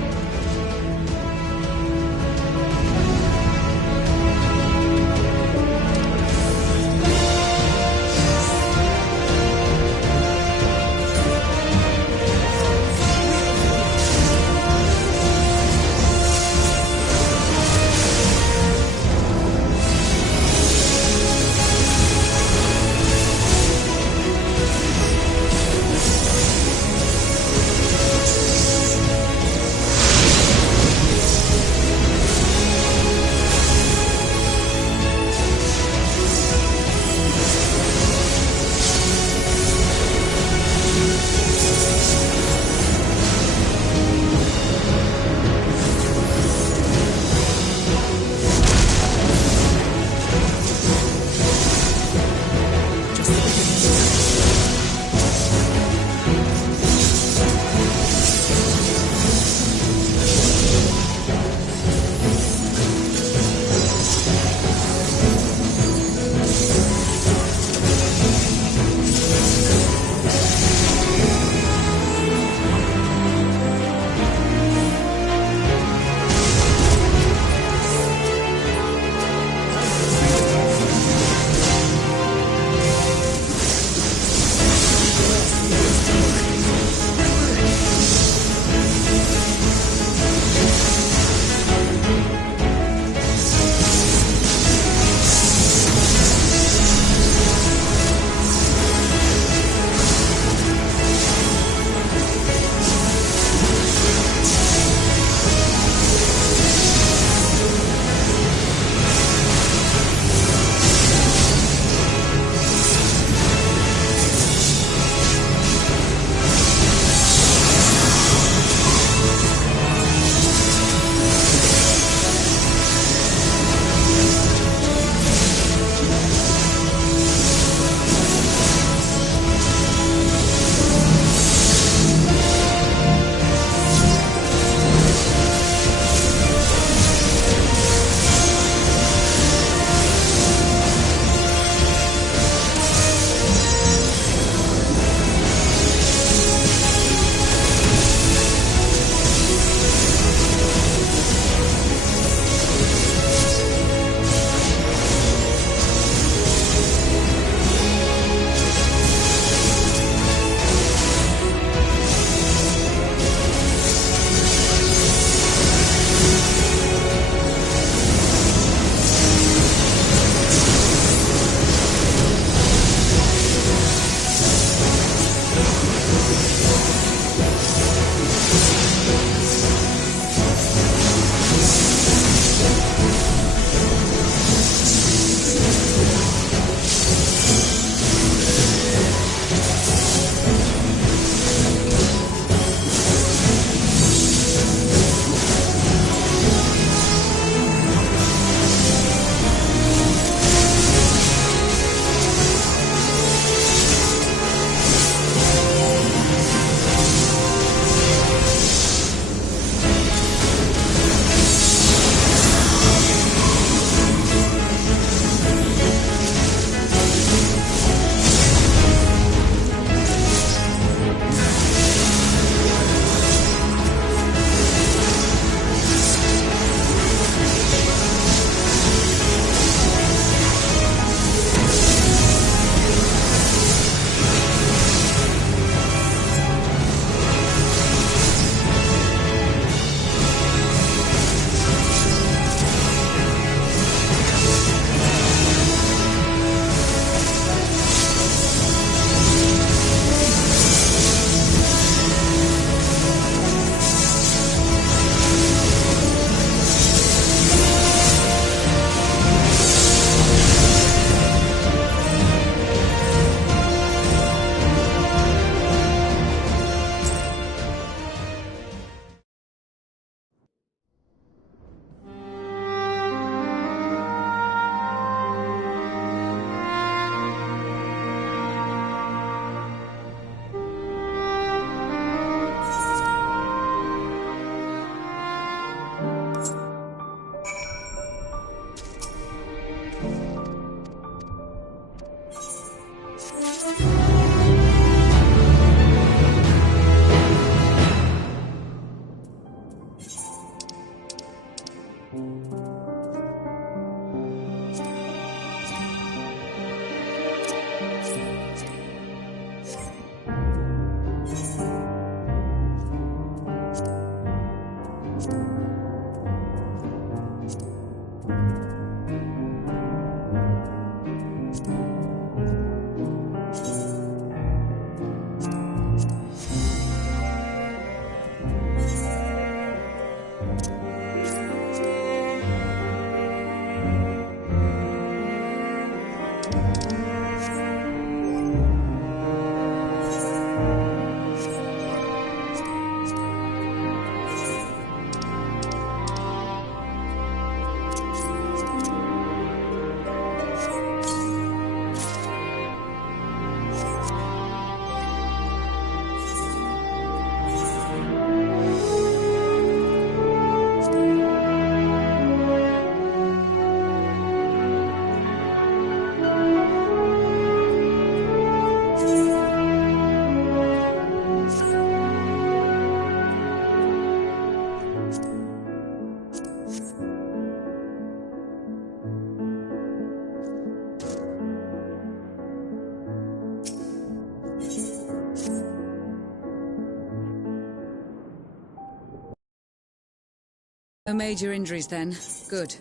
No major injuries then. Good.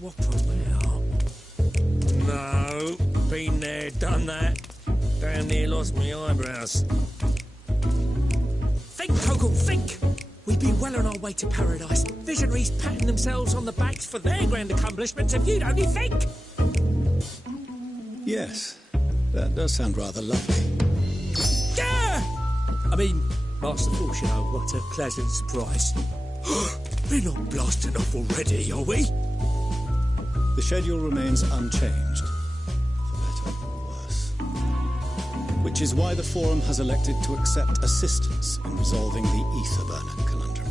swap 'em out. No, been there, done that. Damn near lost me eyebrows. Think, Coco, think! We'd be well on our way to paradise. Visionaries patting themselves on the backs for their grand accomplishments if you'd only think! Yes, that does sound rather lovely. Yeah! I mean, Master Force, you know, what a pleasant surprise. We're not blasting off already, are we? The schedule remains unchanged, for better or worse. Which is why the Forum has elected to accept assistance in resolving the Ether Burner conundrum.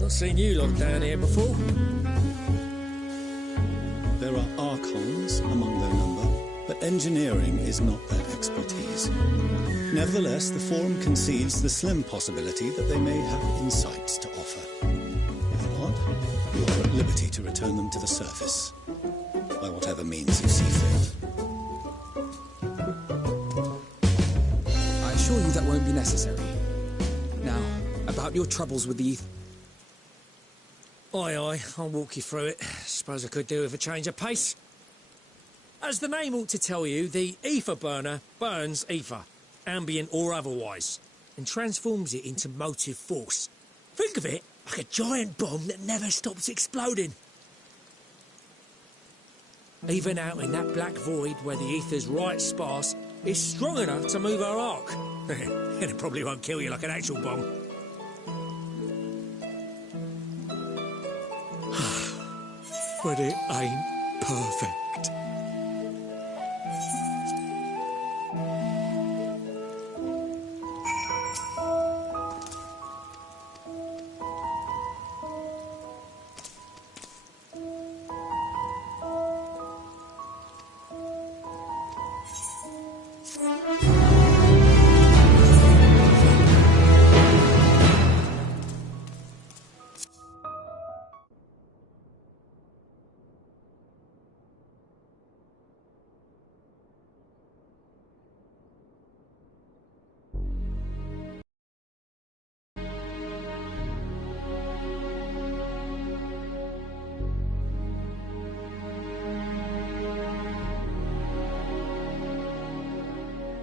Not seen you lot down here before. There are Archons among their number, but engineering is not their expertise. Nevertheless, the Forum concedes the slim possibility that they may have insights to offer. If not, you are at liberty to return them to the surface, by whatever means you see fit. I assure you that won't be necessary. Now, about your troubles with the Aye, aye, I'll walk you through it. Suppose I could do with a change of pace. As the name ought to tell you, the ether burner burns ether, ambient or otherwise, and transforms it into motive force. Think of it like a giant bomb that never stops exploding. Even out in that black void where the ether's right sparse, it's strong enough to move our arc. And it probably won't kill you like an actual bomb. But it ain't perfect.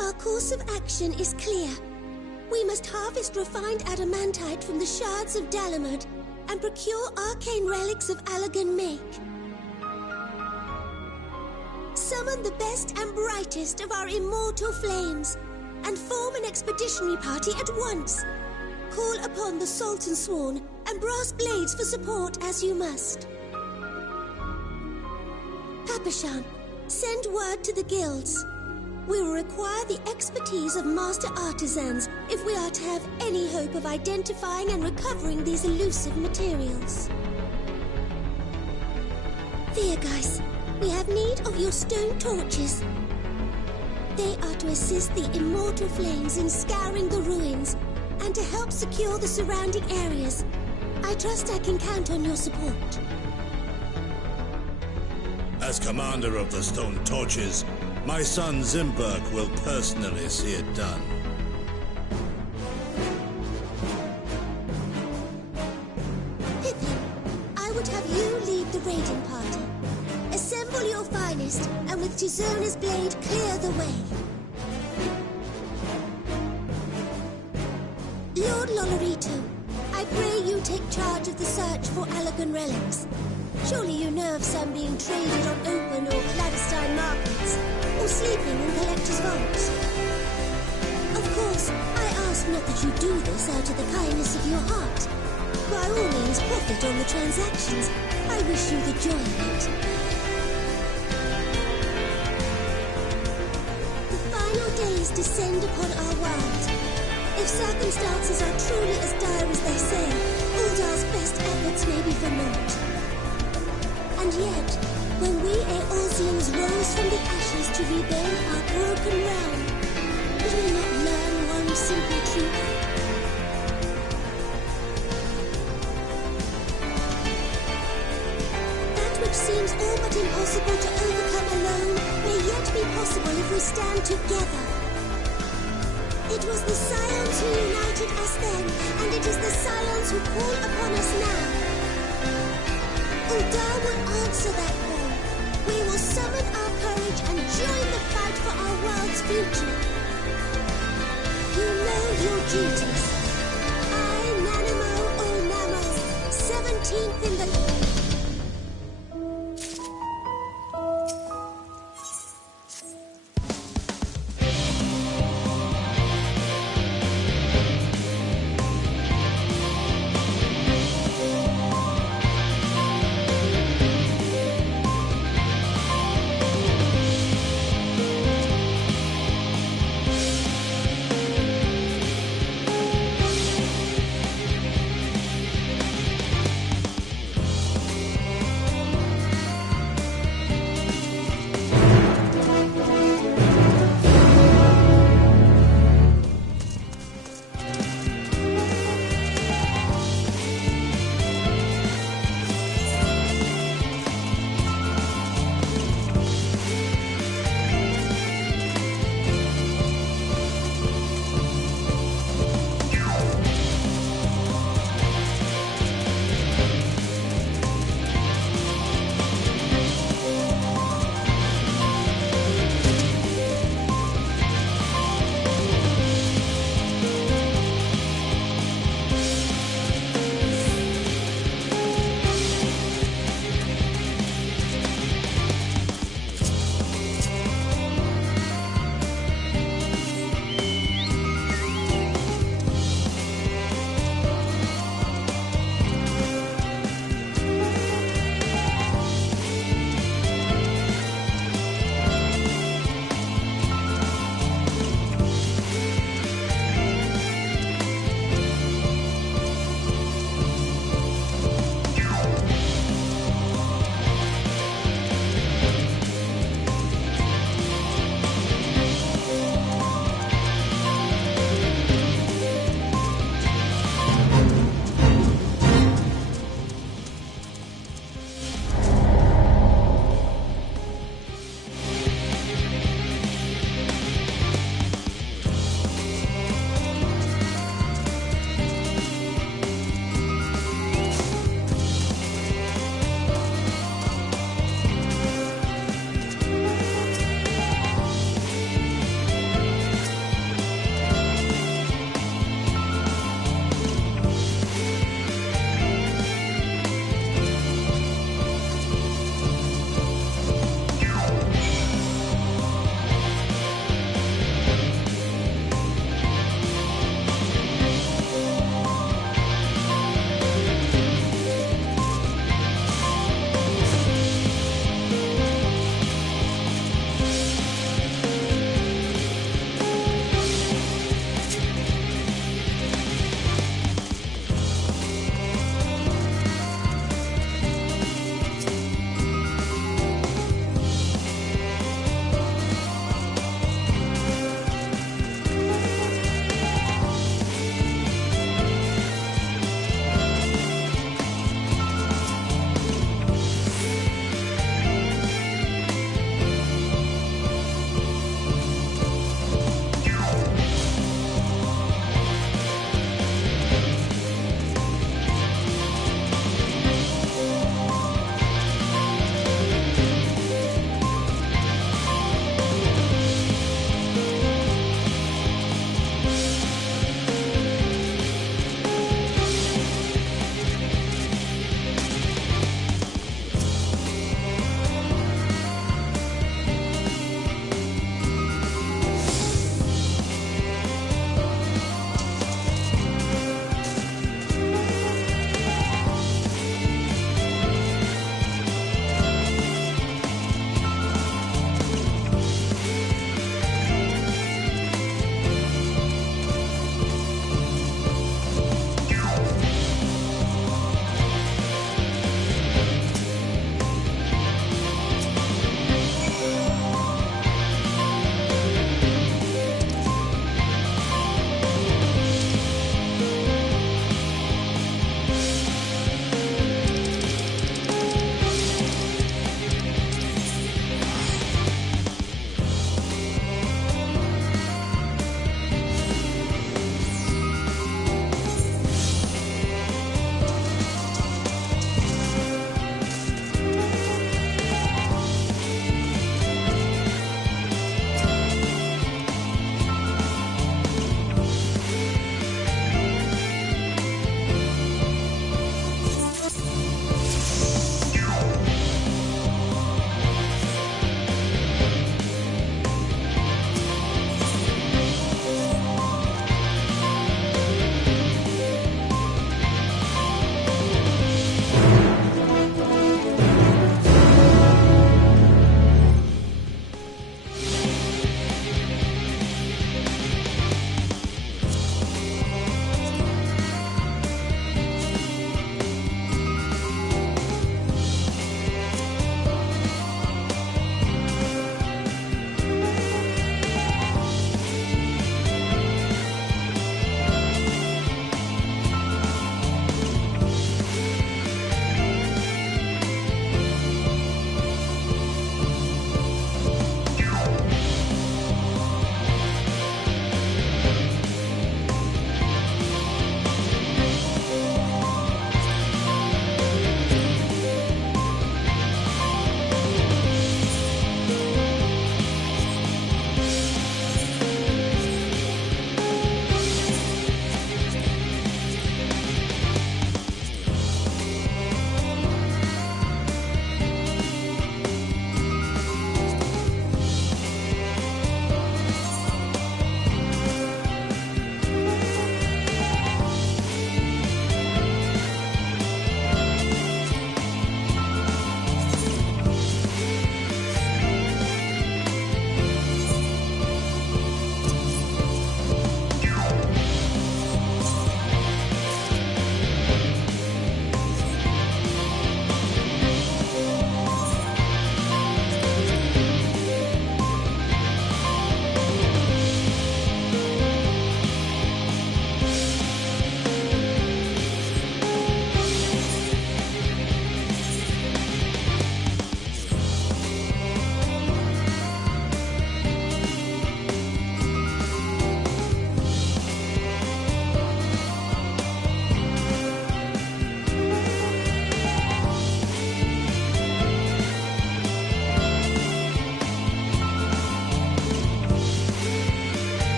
Our course of action is clear. We must harvest refined adamantite from the shards of Dalamud and procure arcane relics of Allagan make. Summon the best and brightest of our immortal flames and form an expeditionary party at once. Call upon the Salt and Sworn and Brass Blades for support as you must. Papashan, send word to the guilds. We will require the expertise of master artisans if we are to have any hope of identifying and recovering these elusive materials. Viergeist, we have need of your stone torches. They are to assist the immortal flames in scouring the ruins and to help secure the surrounding areas. I trust I can count on your support. As commander of the Stone Torches, my son Zimberk will personally see it done. Pippin, I would have you lead the raiding party. Assemble your finest, and with Tizona's blade clear the way. Lord Lolorito, I pray you take charge of the search for Allagan relics. Surely you know of some being traded on open or clandestine markets, or sleeping in collectors' vaults. Of course, I ask not that you do this out of the kindness of your heart. By all means, profit on the transactions. I wish you the joy of it. The final days descend upon our world. If circumstances are truly as dire as they say, Uldar's best efforts may be for naught. And yet, when we Eorzlings rose from the ashes to rebuild our broken realm, did we not learn one simple truth? That which seems all but impossible to overcome alone may yet be possible if we stand together. It was the Scions who united us then, and it is the Scions who call upon us now. Ul'dah will answer that call. We will summon our courage and join the fight for our world's future. You know your duties.